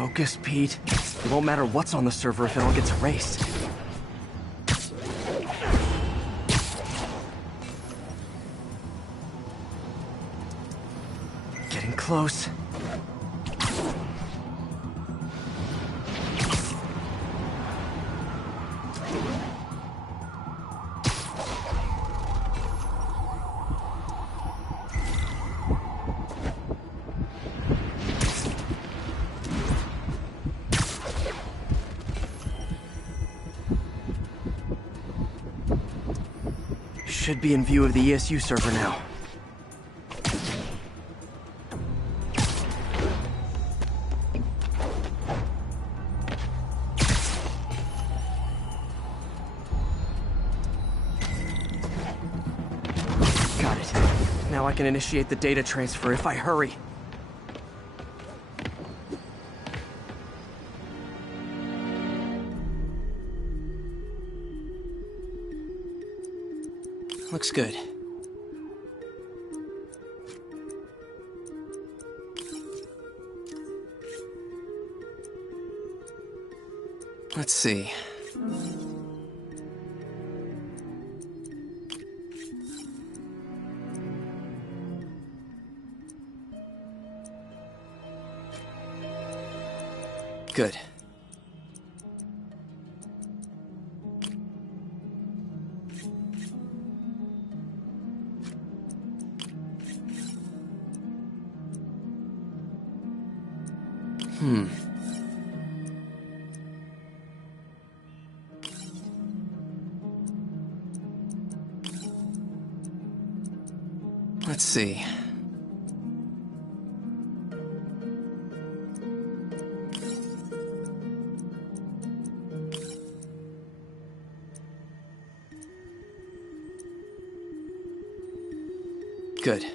Focus, Pete. It won't matter what's on the server if it all gets erased. Getting close. Should be in view of the ESU server now. Got it. Now I can initiate the data transfer if I hurry. Looks good. Let's see. Good. Let's see. Good.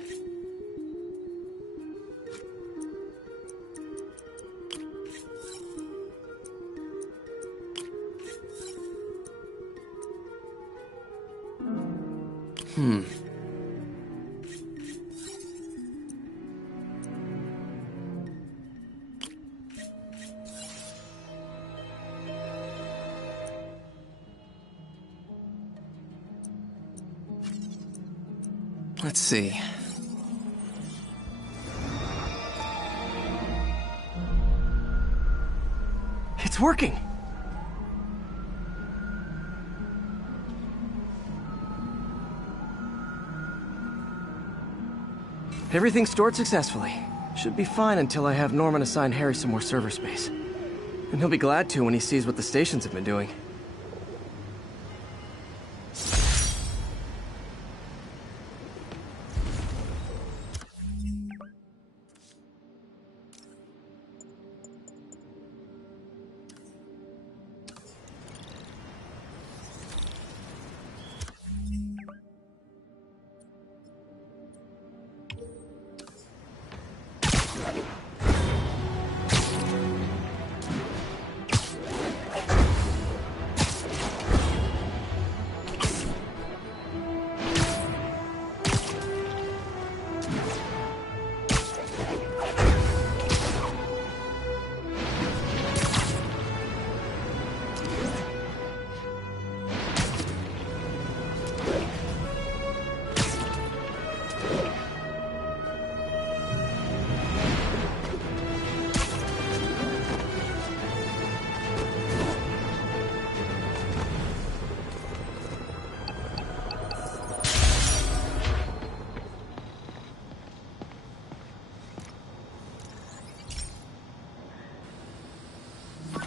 Let's see. It's working! Everything's stored successfully. Should be fine until I have Norman assign Harry some more server space. And he'll be glad to when he sees what the stations have been doing.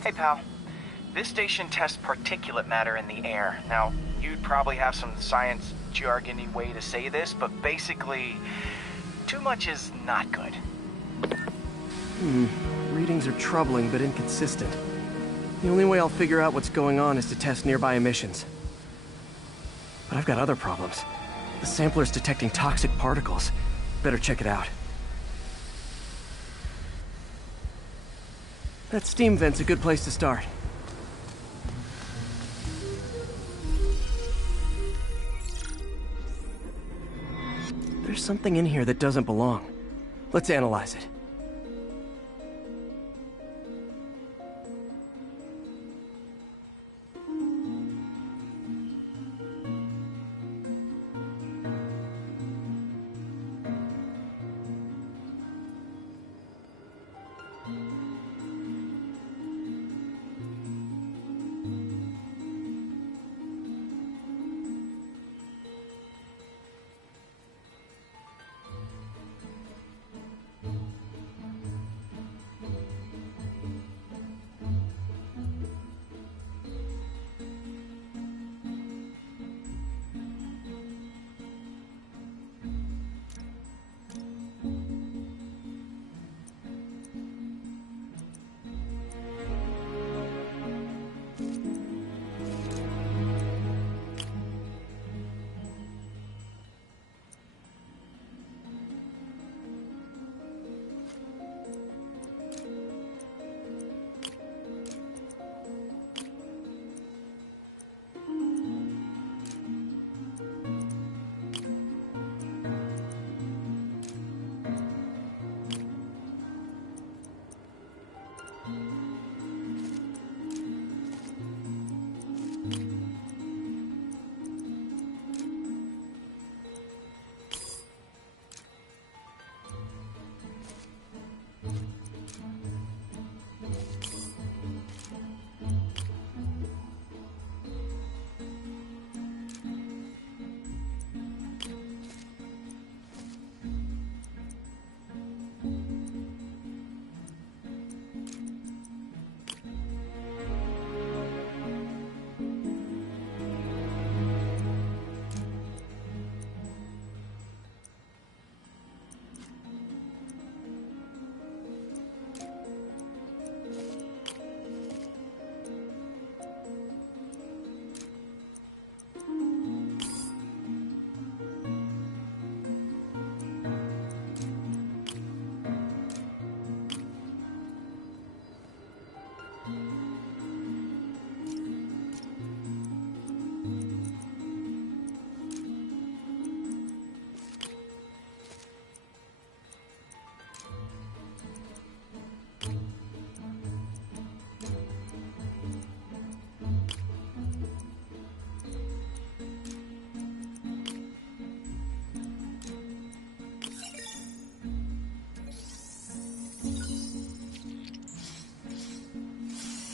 Hey, pal. This station tests particulate matter in the air. Now, you'd probably have some science jargony way to say this, but basically, too much is not good. Readings are troubling but inconsistent. The only way I'll figure out what's going on is to test nearby emissions. But I've got other problems. The sampler's detecting toxic particles. Better check it out. That steam vent's a good place to start. There's something in here that doesn't belong. Let's analyze it.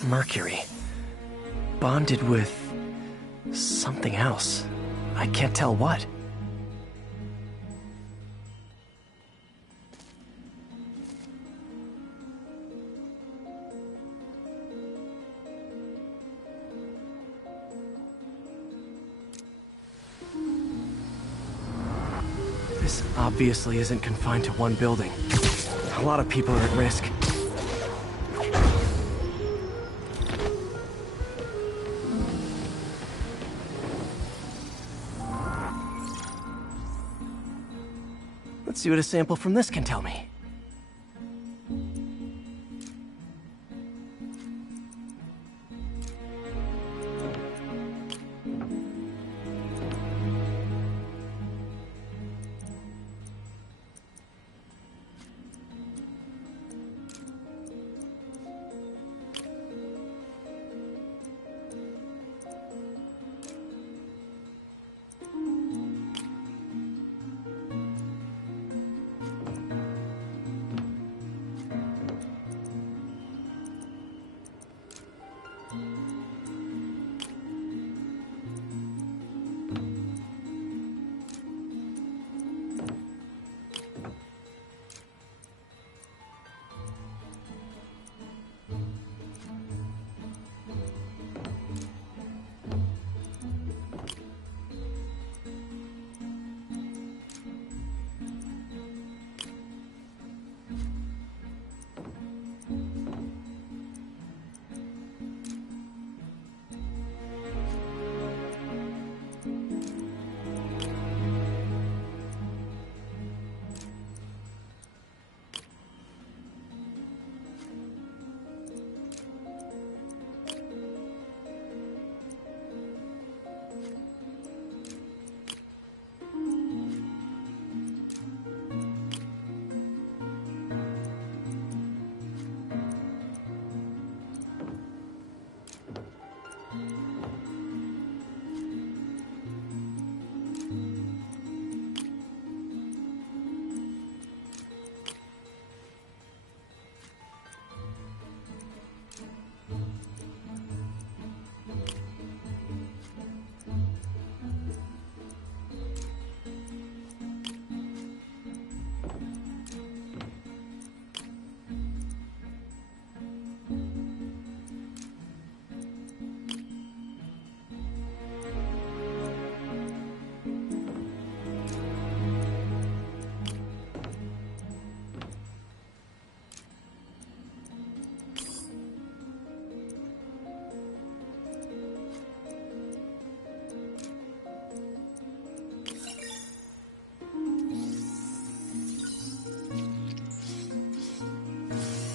Mercury. Bonded with... something else. I can't tell what. This obviously isn't confined to one building. A lot of people are at risk. Let's see what a sample from this can tell me.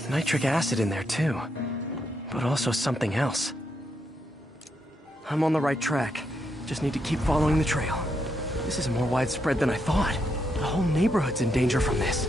Nitric acid in there too, but also something else. I'm on the right track. Just need to keep following the trail. This is more widespread than I thought. The whole neighborhood's in danger from this.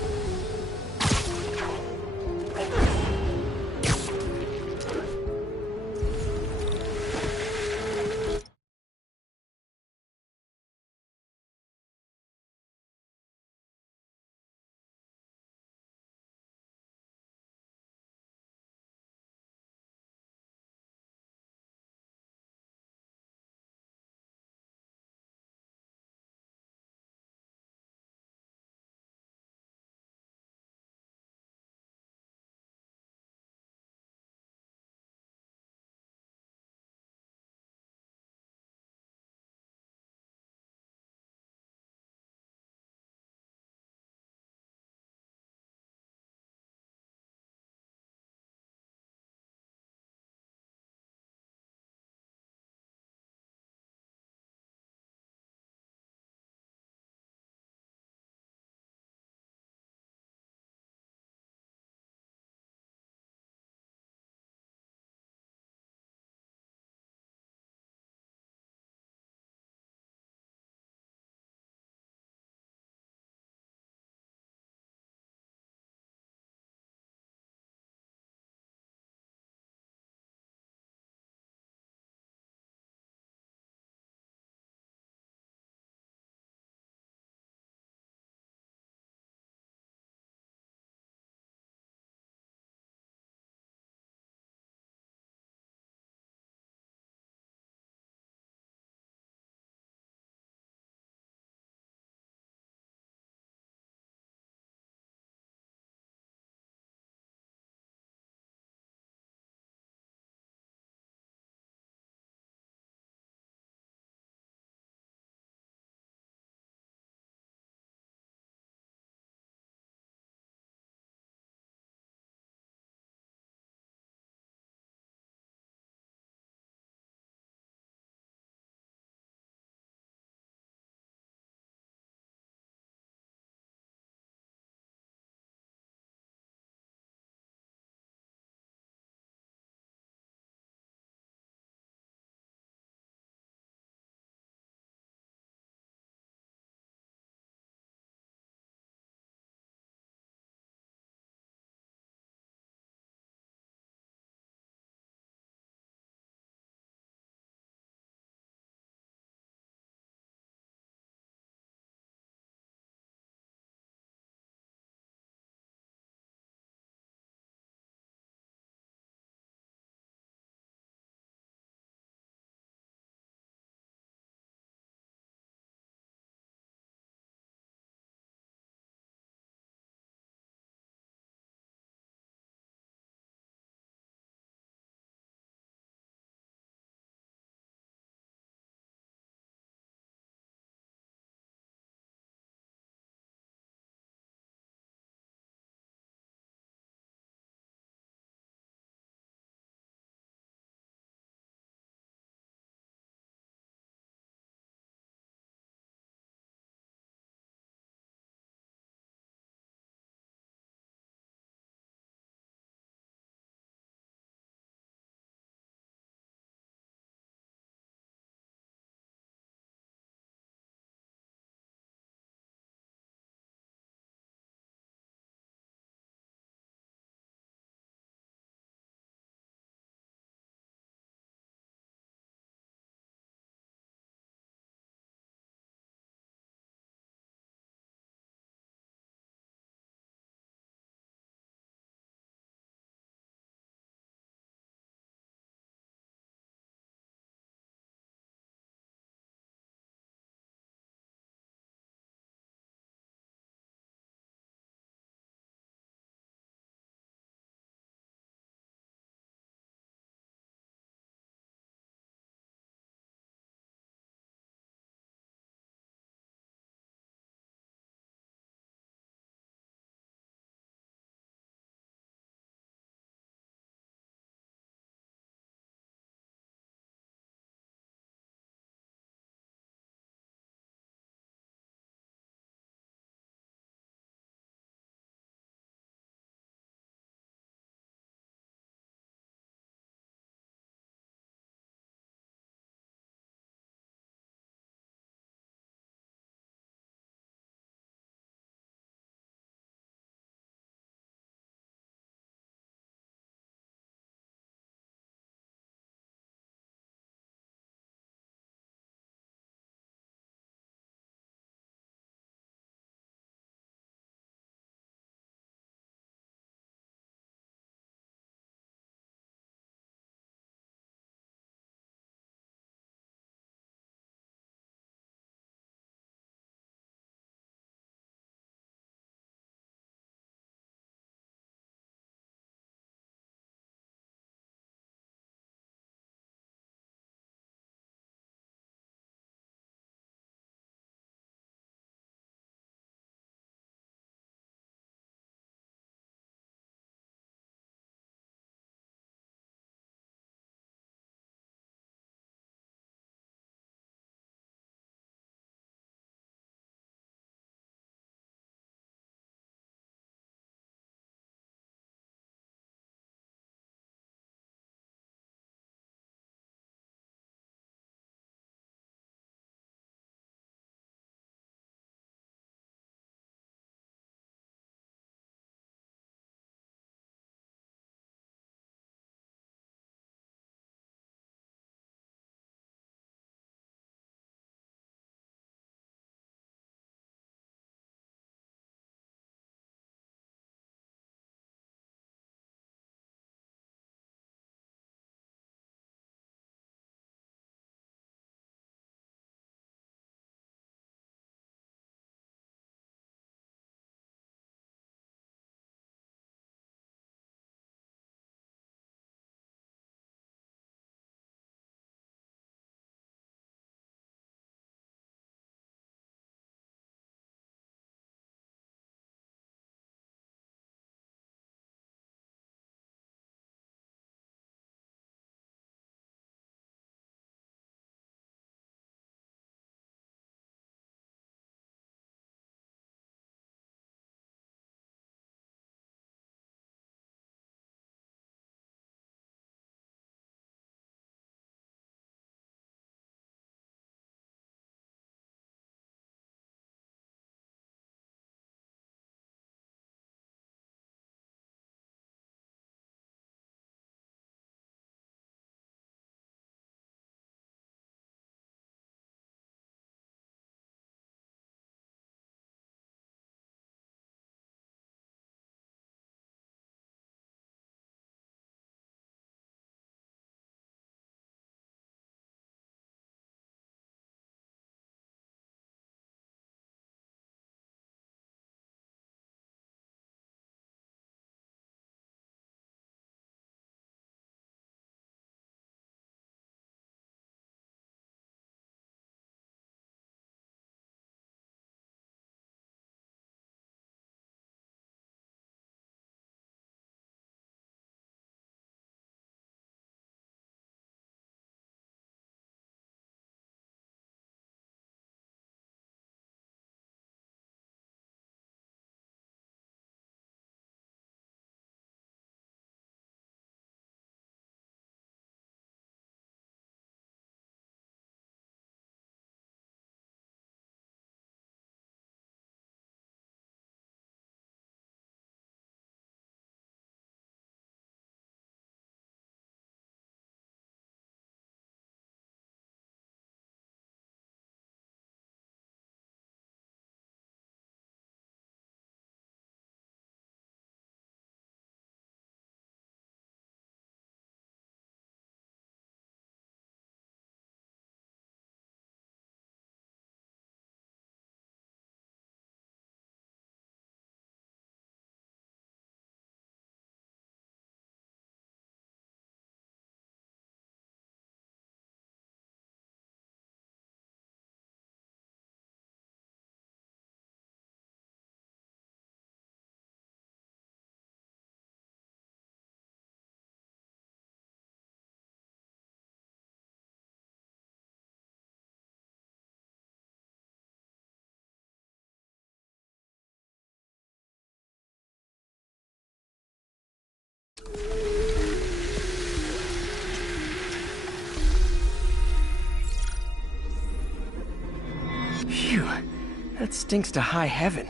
That stinks to high heaven.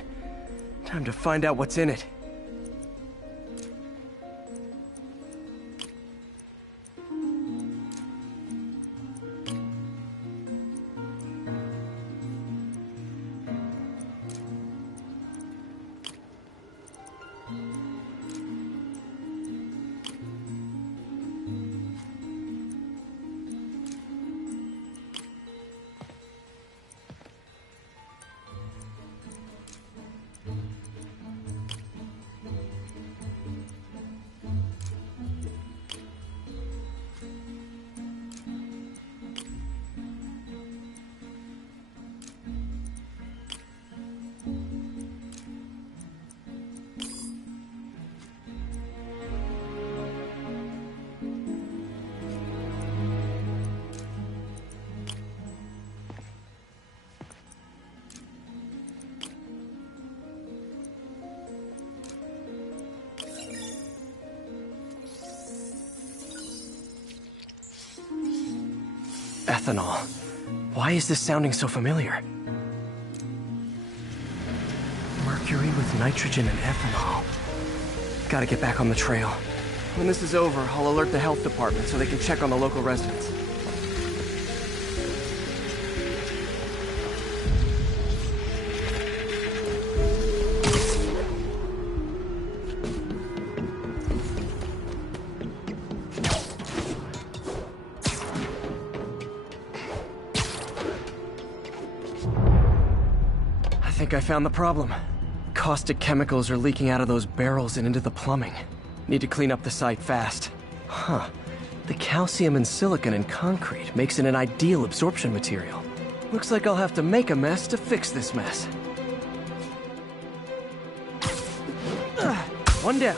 Time to find out what's in it. Ethanol. Why is this sounding so familiar? Mercury with nitrogen and ethanol. Gotta get back on the trail. When this is over, I'll alert the health department so they can check on the local residents. I think I found the problem. Caustic chemicals are leaking out of those barrels and into the plumbing. Need to clean up the site fast. Huh. The calcium and silicon in concrete makes it an ideal absorption material. Looks like I'll have to make a mess to fix this mess. One down.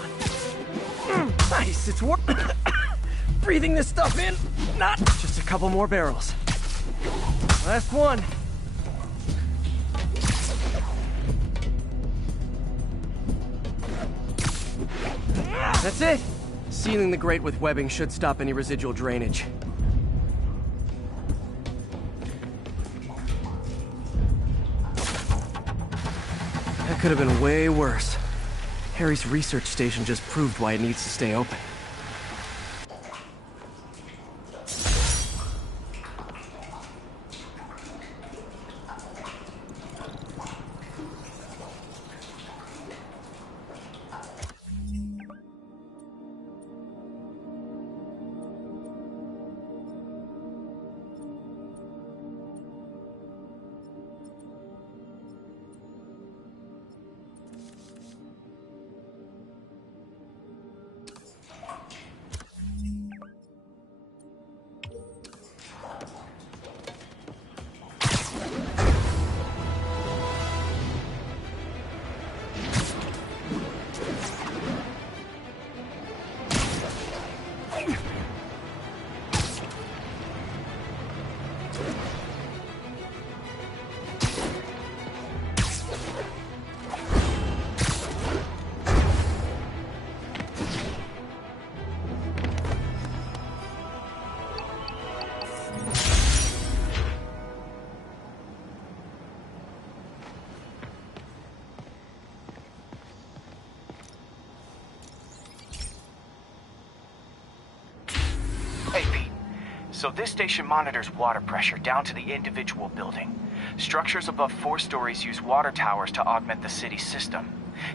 Nice, it's breathing this stuff in. Not just a couple more barrels. Last one. That's it. Sealing the grate with webbing should stop any residual drainage. That could have been way worse. Harry's research station just proved why it needs to stay open. So this station monitors water pressure down to the individual building. Structures above 4 stories use water towers to augment the city's system.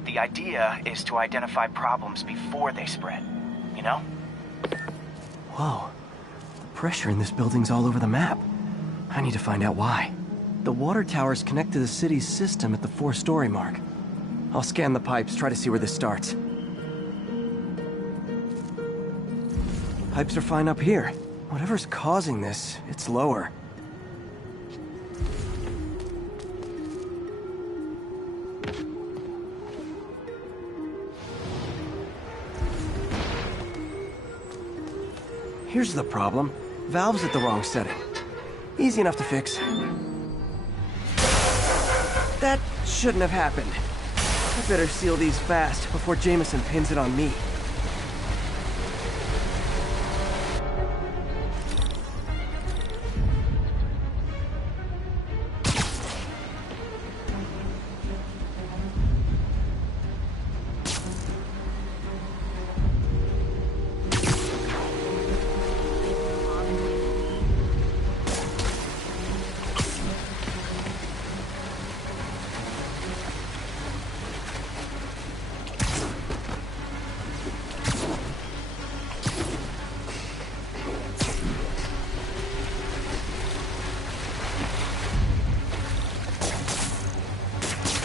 The idea is to identify problems before they spread, you know? Whoa. Pressure in this building's all over the map. I need to find out why. The water towers connect to the city's system at the 4-story mark. I'll scan the pipes, try to see where this starts. Pipes are fine up here. Whatever's causing this, it's lower. Here's the problem. Valve's at the wrong setting. Easy enough to fix. That shouldn't have happened. I better seal these fast before Jameson pins it on me.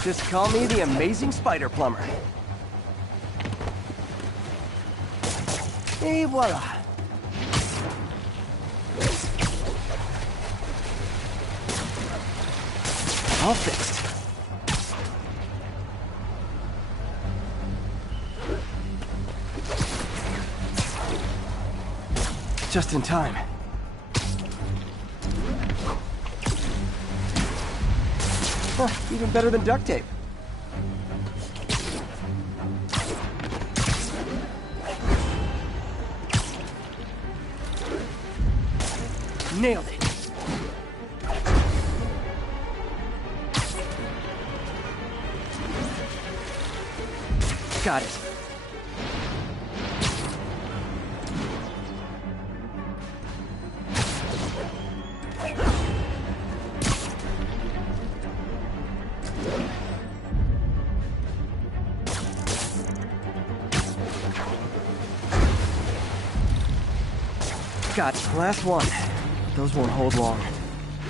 Just call me the Amazing Spider Plumber. Et voila. All fixed. Just in time. Huh, even better than duct tape. Nailed it. Got it. Got it. Last one. Those won't hold long.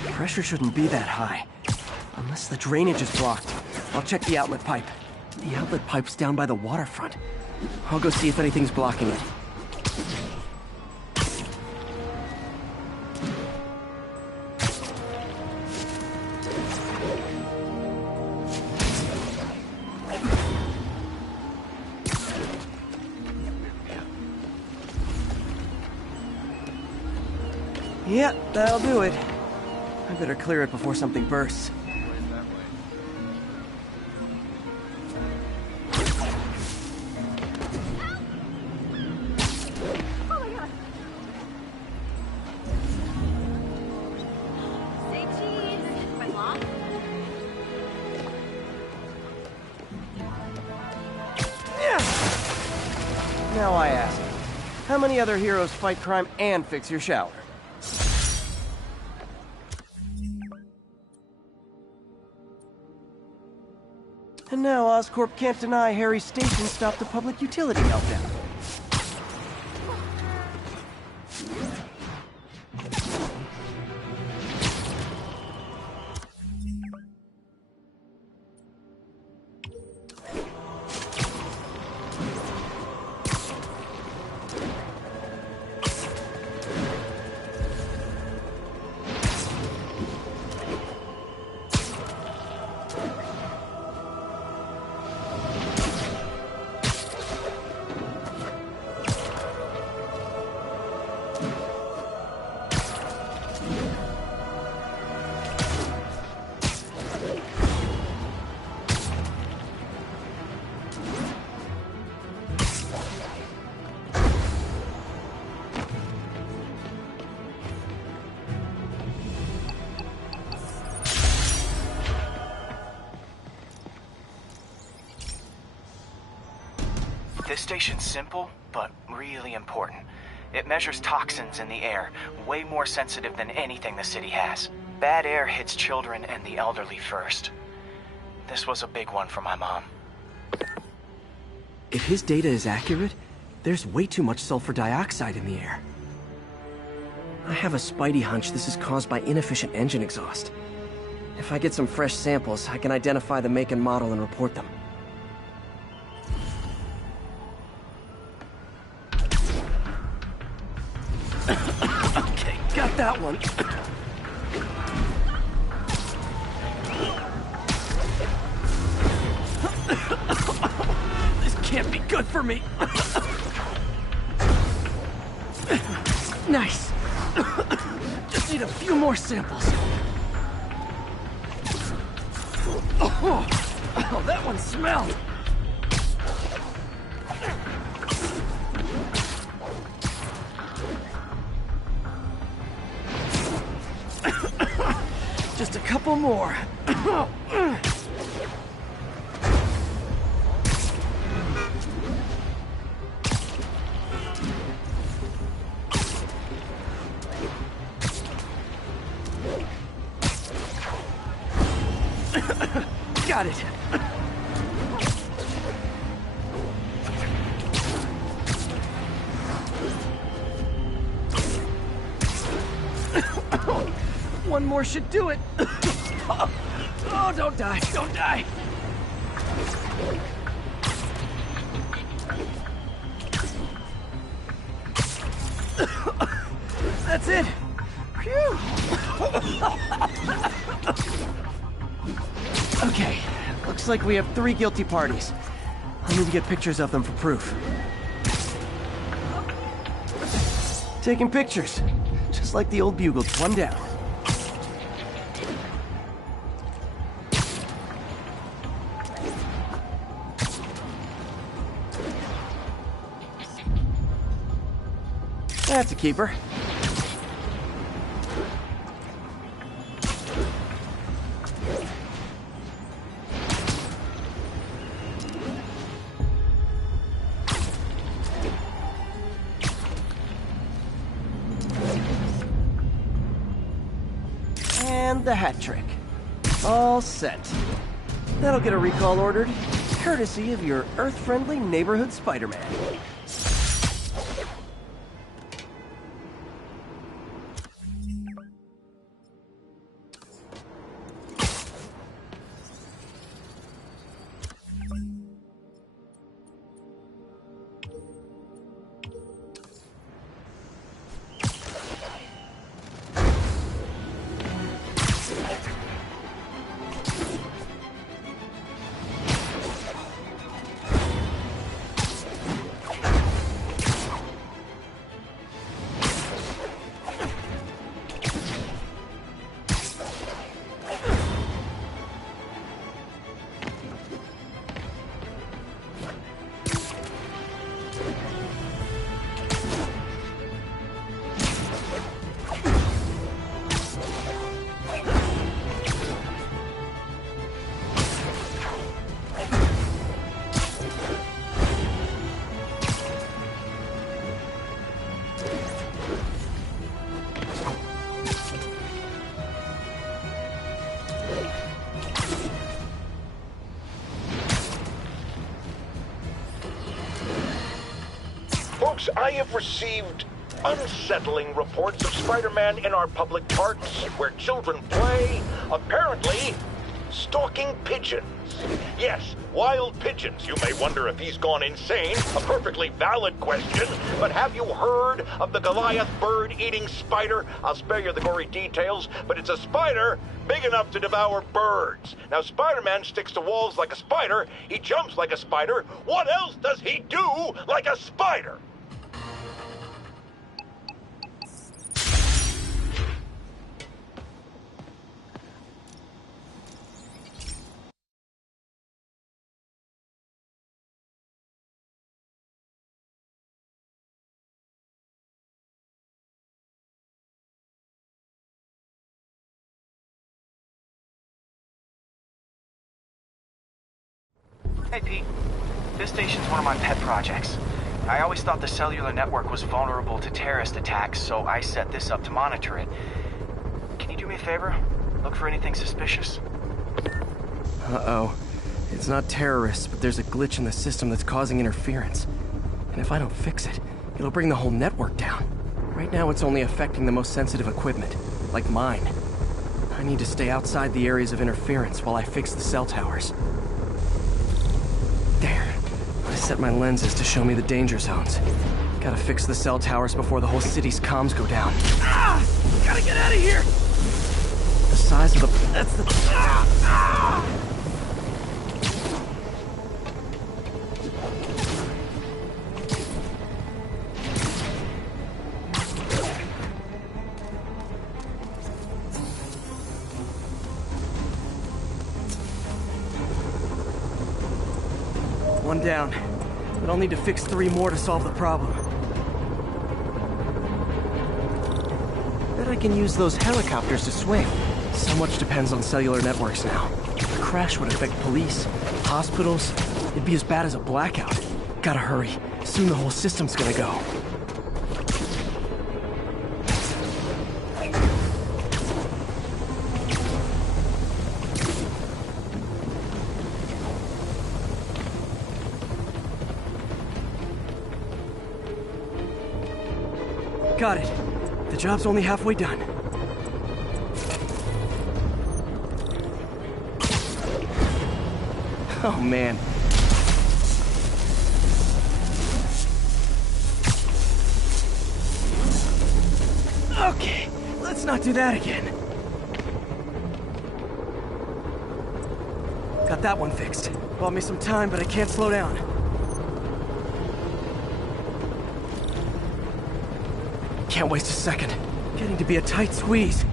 Pressure shouldn't be that high. Unless the drainage is blocked. I'll check the outlet pipe. The outlet pipe's down by the waterfront. I'll go see if anything's blocking it. Yeah, that'll do it. I better clear it before something bursts. Now I ask, how many other heroes fight crime and fix your shower? And now Oscorp can't deny Harry's station stopped a public utility meltdown. This station's simple, but really important. It measures toxins in the air, way more sensitive than anything the city has. Bad air hits children and the elderly first. This was a big one for my mom. If his data is accurate, there's way too much sulfur dioxide in the air. I have a spidey hunch this is caused by inefficient engine exhaust. If I get some fresh samples, I can identify the make and model and report them. Okay, got that one. This can't be good for me. Nice. Just need a few more samples. Oh, that one smelled. Just a couple more. Got it. One more should do it. Oh, don't die, don't die. That's it! Phew! Okay, looks like we have 3 guilty parties. I need to get pictures of them for proof. Taking pictures, just like the old Bugles. 1 down. That's a keeper. And the hat trick. All set. That'll get a recall ordered, courtesy of your Earth-friendly neighborhood Spider-Man. Folks, I have received unsettling reports of Spider-Man in our public parks, where children play, apparently stalking pigeons. Yes, wild pigeons. You may wonder if he's gone insane. A perfectly valid question. But have you heard of the Goliath bird-eating spider? I'll spare you the gory details, but it's a spider big enough to devour birds. Now, Spider-Man sticks to walls like a spider. He jumps like a spider. What else does he do like a spider? Hey, Pete. This station's one of my pet projects. I always thought the cellular network was vulnerable to terrorist attacks, so I set this up to monitor it. Can you do me a favor? Look for anything suspicious? Uh-oh. It's not terrorists, but there's a glitch in the system that's causing interference. And if I don't fix it, it'll bring the whole network down. Right now, it's only affecting the most sensitive equipment, like mine. I need to stay outside the areas of interference while I fix the cell towers. There. I set my lenses to show me the danger zones. Gotta fix the cell towers before the whole city's comms go down. Ah! Gotta get out of here! The size of the... That's the... One down, but I'll need to fix 3 more to solve the problem. Bet I can use those helicopters to swing. So much depends on cellular networks now. A crash would affect police, hospitals. It'd be as bad as a blackout. Gotta hurry. Soon the whole system's gonna go. Got it. The job's only halfway done. Oh, man. Okay, let's not do that again. Got that one fixed. Bought me some time, but I can't slow down. Can't waste a second. Getting to be a tight squeeze.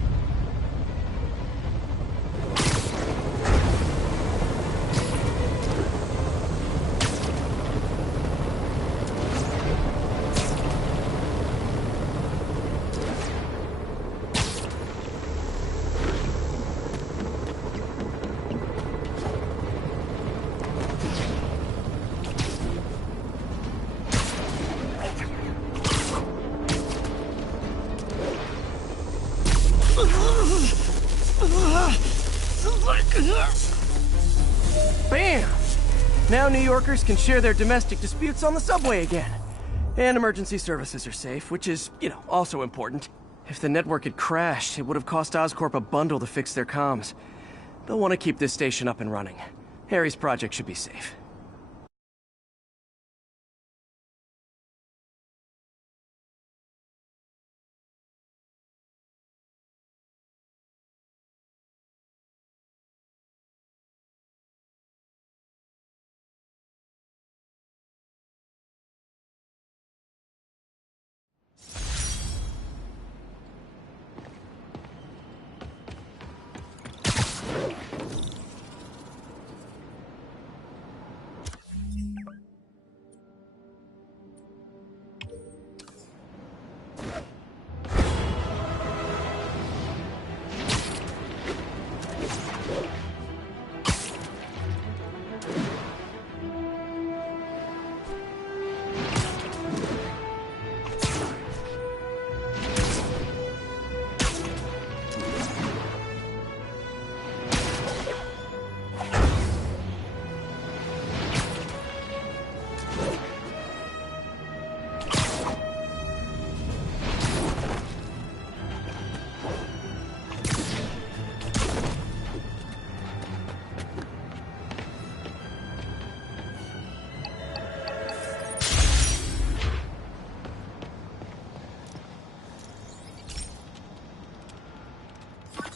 Bam! Now New Yorkers can share their domestic disputes on the subway again. And emergency services are safe, which is, also important. If the network had crashed, it would have cost Oscorp a bundle to fix their comms. They'll want to keep this station up and running. Harry's project should be safe.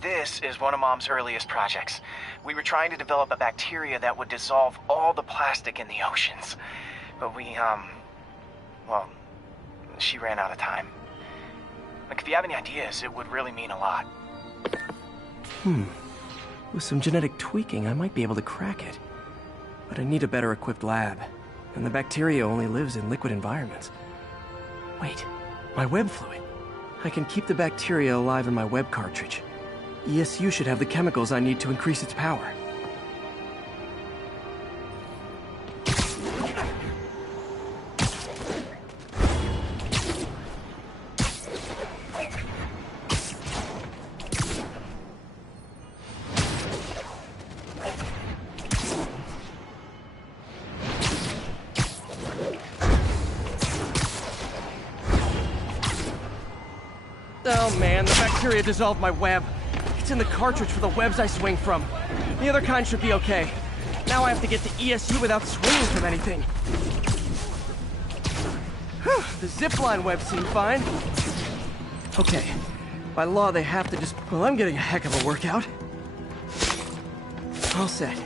This is one of Mom's earliest projects. We were trying to develop a bacteria that would dissolve all the plastic in the oceans. But well, she ran out of time. Like, if you have any ideas, it would really mean a lot. With some genetic tweaking, I might be able to crack it. But I need a better equipped lab. And the bacteria only lives in liquid environments. Wait, my web fluid. I can keep the bacteria alive in my web cartridge. ESU should have the chemicals I need to increase its power. Oh man, the bacteria dissolved my web. It's in the cartridge for the webs I swing from. The other kind should be okay. Now I have to get to ESU without swinging from anything. Whew, the zipline webs seem fine. Okay, by law they have to just... Well, I'm getting a heck of a workout. All set.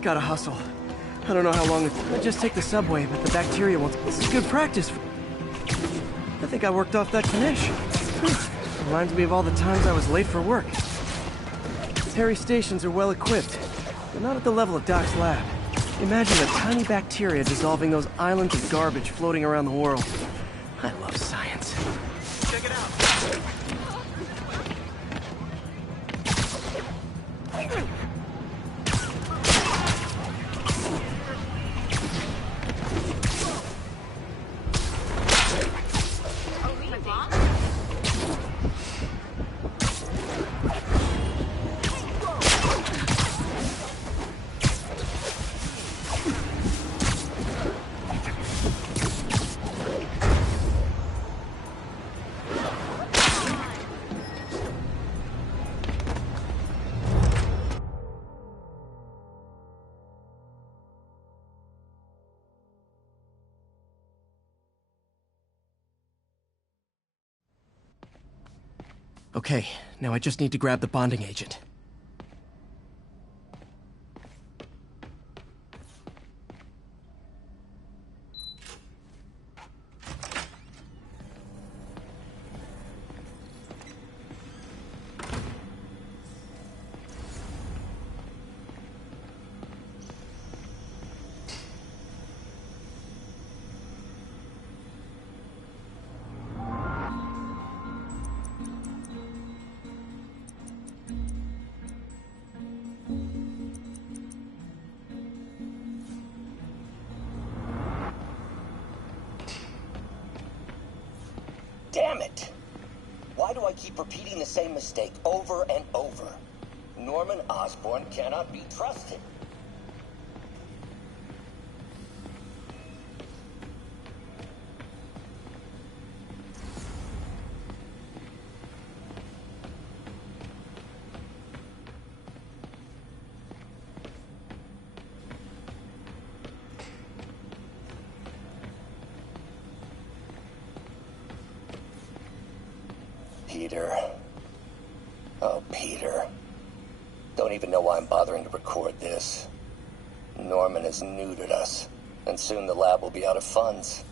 Gotta hustle. I don't know how long I just take the subway, but the bacteria won't... This is good practice. I think I worked off that finish. Reminds me of all the times I was late for work. Harry stations are well equipped, but not at the level of Doc's lab. Imagine a tiny bacteria dissolving those islands of garbage floating around the world. I love science. Check it out. Okay, now I just need to grab the bonding agent. Damn it! Why do I keep repeating the same mistake over and over? Norman Osborn cannot be trusted. Peter. Oh, Peter. Don't even know why I'm bothering to record this. Norman has neutered us, and soon the lab will be out of funds.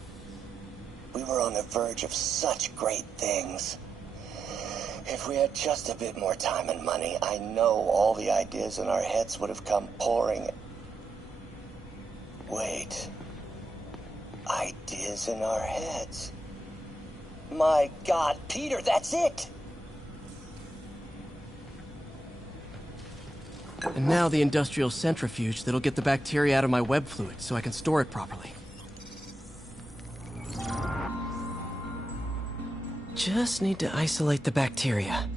We were on the verge of such great things. If we had just a bit more time and money, I know all the ideas in our heads would have come pouring. Wait. Ideas in our heads. My God, Peter, that's it! And now the industrial centrifuge that'll get the bacteria out of my web fluid so I can store it properly. Just need to isolate the bacteria.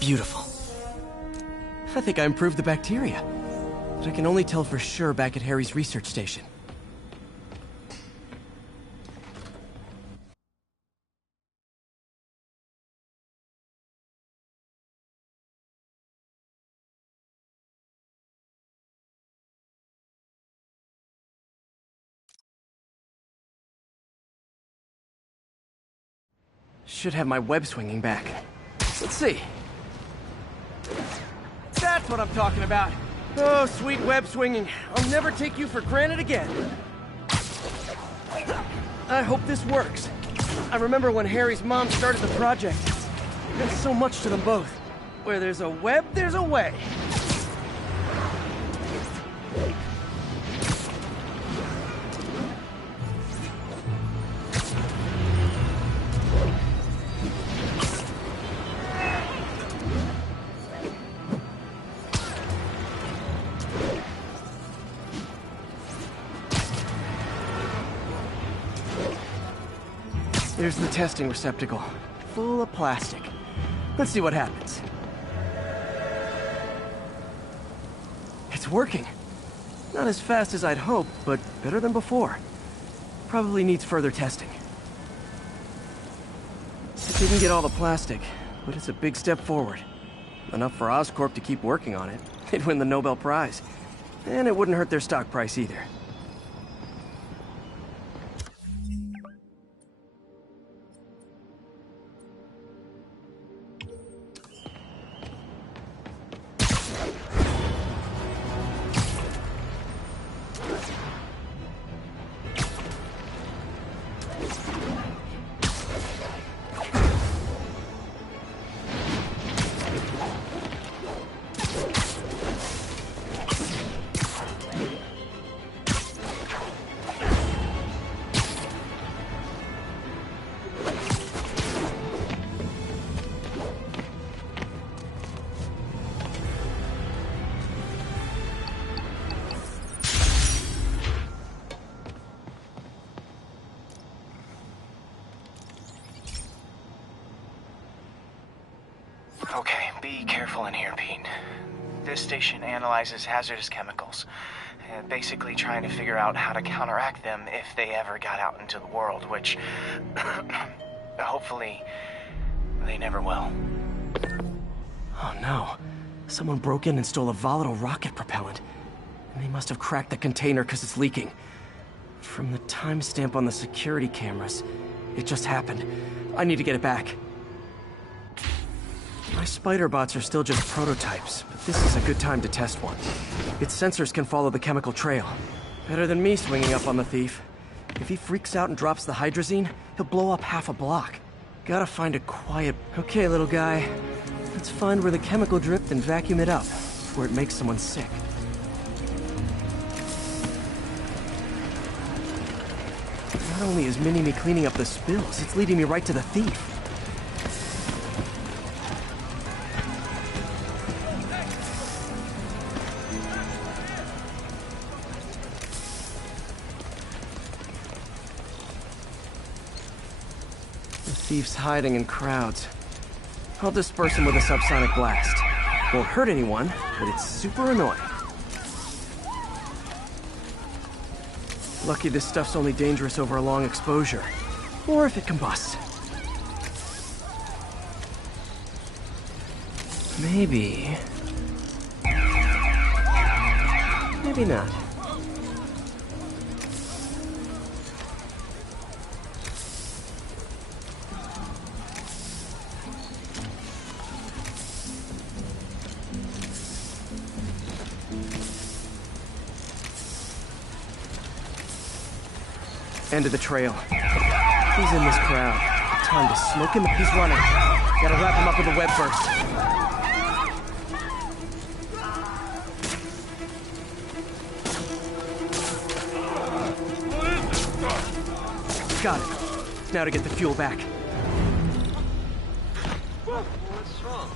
Beautiful. I think I improved the bacteria. But I can only tell for sure back at Harry's research station. Should have my web swinging back. Let's see. That's what I'm talking about. Oh, sweet web swinging. I'll never take you for granted again. I hope this works. I remember when Harry's mom started the project. There's so much to them both. Where there's a web, there's a way. There's the testing receptacle, full of plastic. Let's see what happens. It's working. Not as fast as I'd hoped, but better than before. Probably needs further testing. It didn't get all the plastic, but it's a big step forward. Enough for Oscorp to keep working on it. They'd win the Nobel Prize. And it wouldn't hurt their stock price either. Okay, be careful in here, Pete. This station analyzes hazardous chemicals, basically trying to figure out how to counteract them if they ever got out into the world, which hopefully they never will. Oh no. Someone broke in and stole a volatile rocket propellant. And they must have cracked the container because it's leaking. From the timestamp on the security cameras, it just happened. I need to get it back. My spider bots are still just prototypes, but this is a good time to test one. Its sensors can follow the chemical trail. Better than me swinging up on the thief. If he freaks out and drops the hydrazine, he'll blow up half a block. Gotta find a quiet... Okay, little guy. Let's find where the chemical dripped and vacuum it up, before it makes someone sick. Not only is Mini-Me cleaning up the spills, it's leading me right to the thief. Thief's hiding in crowds. I'll disperse him with a subsonic blast. Won't hurt anyone, but it's super annoying. Lucky this stuff's only dangerous over a long exposure. Or if it combusts. Maybe... maybe not. End of the trail. He's in this crowd. Time to smoke him. He's running. Gotta wrap him up with a web burst. Got it. Now to get the fuel back. What's wrong?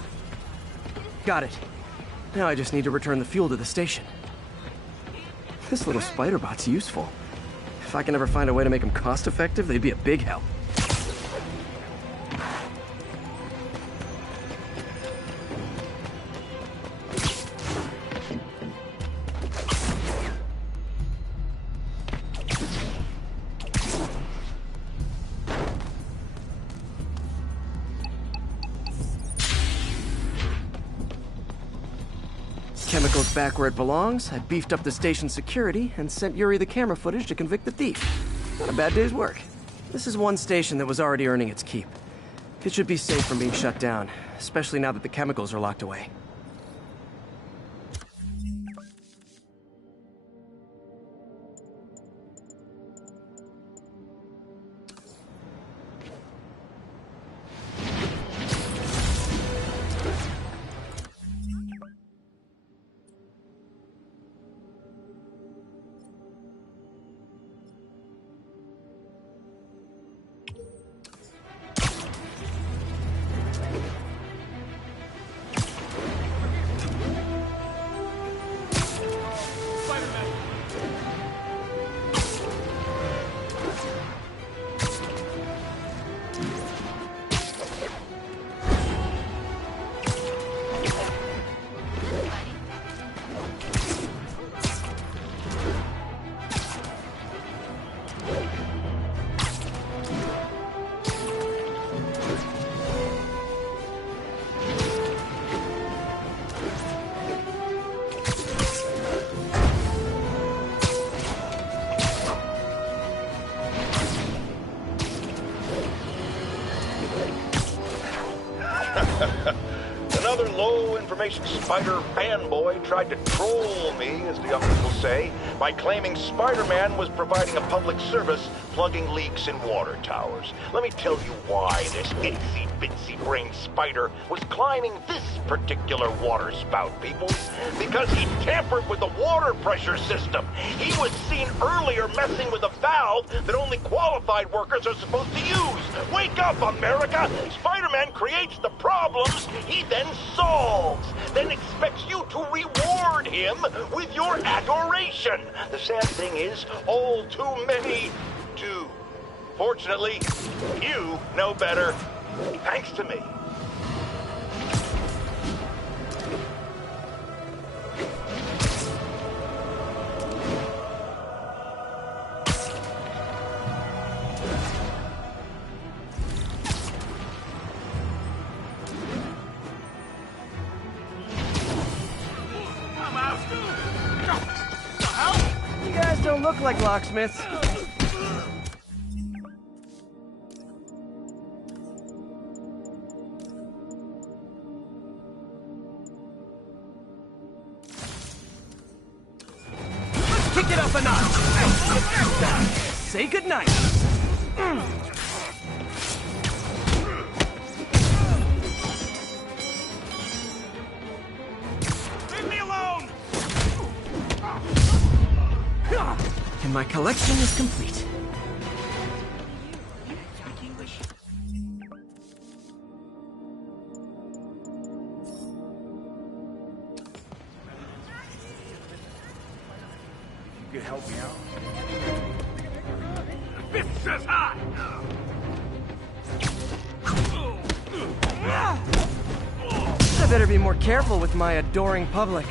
Got it. Now I just need to return the fuel to the station. This little spider bot's useful. If I can ever find a way to make them cost-effective, they'd be a big help. chemicals back where it belongs, I beefed up the station's security, and sent Yuri the camera footage to convict the thief. Not a bad day's work. This is one station that was already earning its keep. It should be safe from being shut down, especially now that the chemicals are locked away. Another low-information Spider fanboy tried to troll me, as the youngsters will say, by claiming Spider-Man was providing a public service plugging leaks in water towers. Let me tell you why this itsy-bitsy-brained spider was climbing this particular water spout, people. Because he tampered with the water pressure system. He was seen earlier messing with a valve that only qualified workers are supposed to use. Wake up, America! Spider-Man creates the problems he then solves, then expects you to reward him with your adoration. The sad thing is, all too many do. Fortunately, you know better, thanks to me. You guys don't look like locksmiths. Let's kick it up a notch. Say goodnight. Leave me alone! And my collection is complete. You could help me out? Fist says hi! I better be more careful with my adoring public.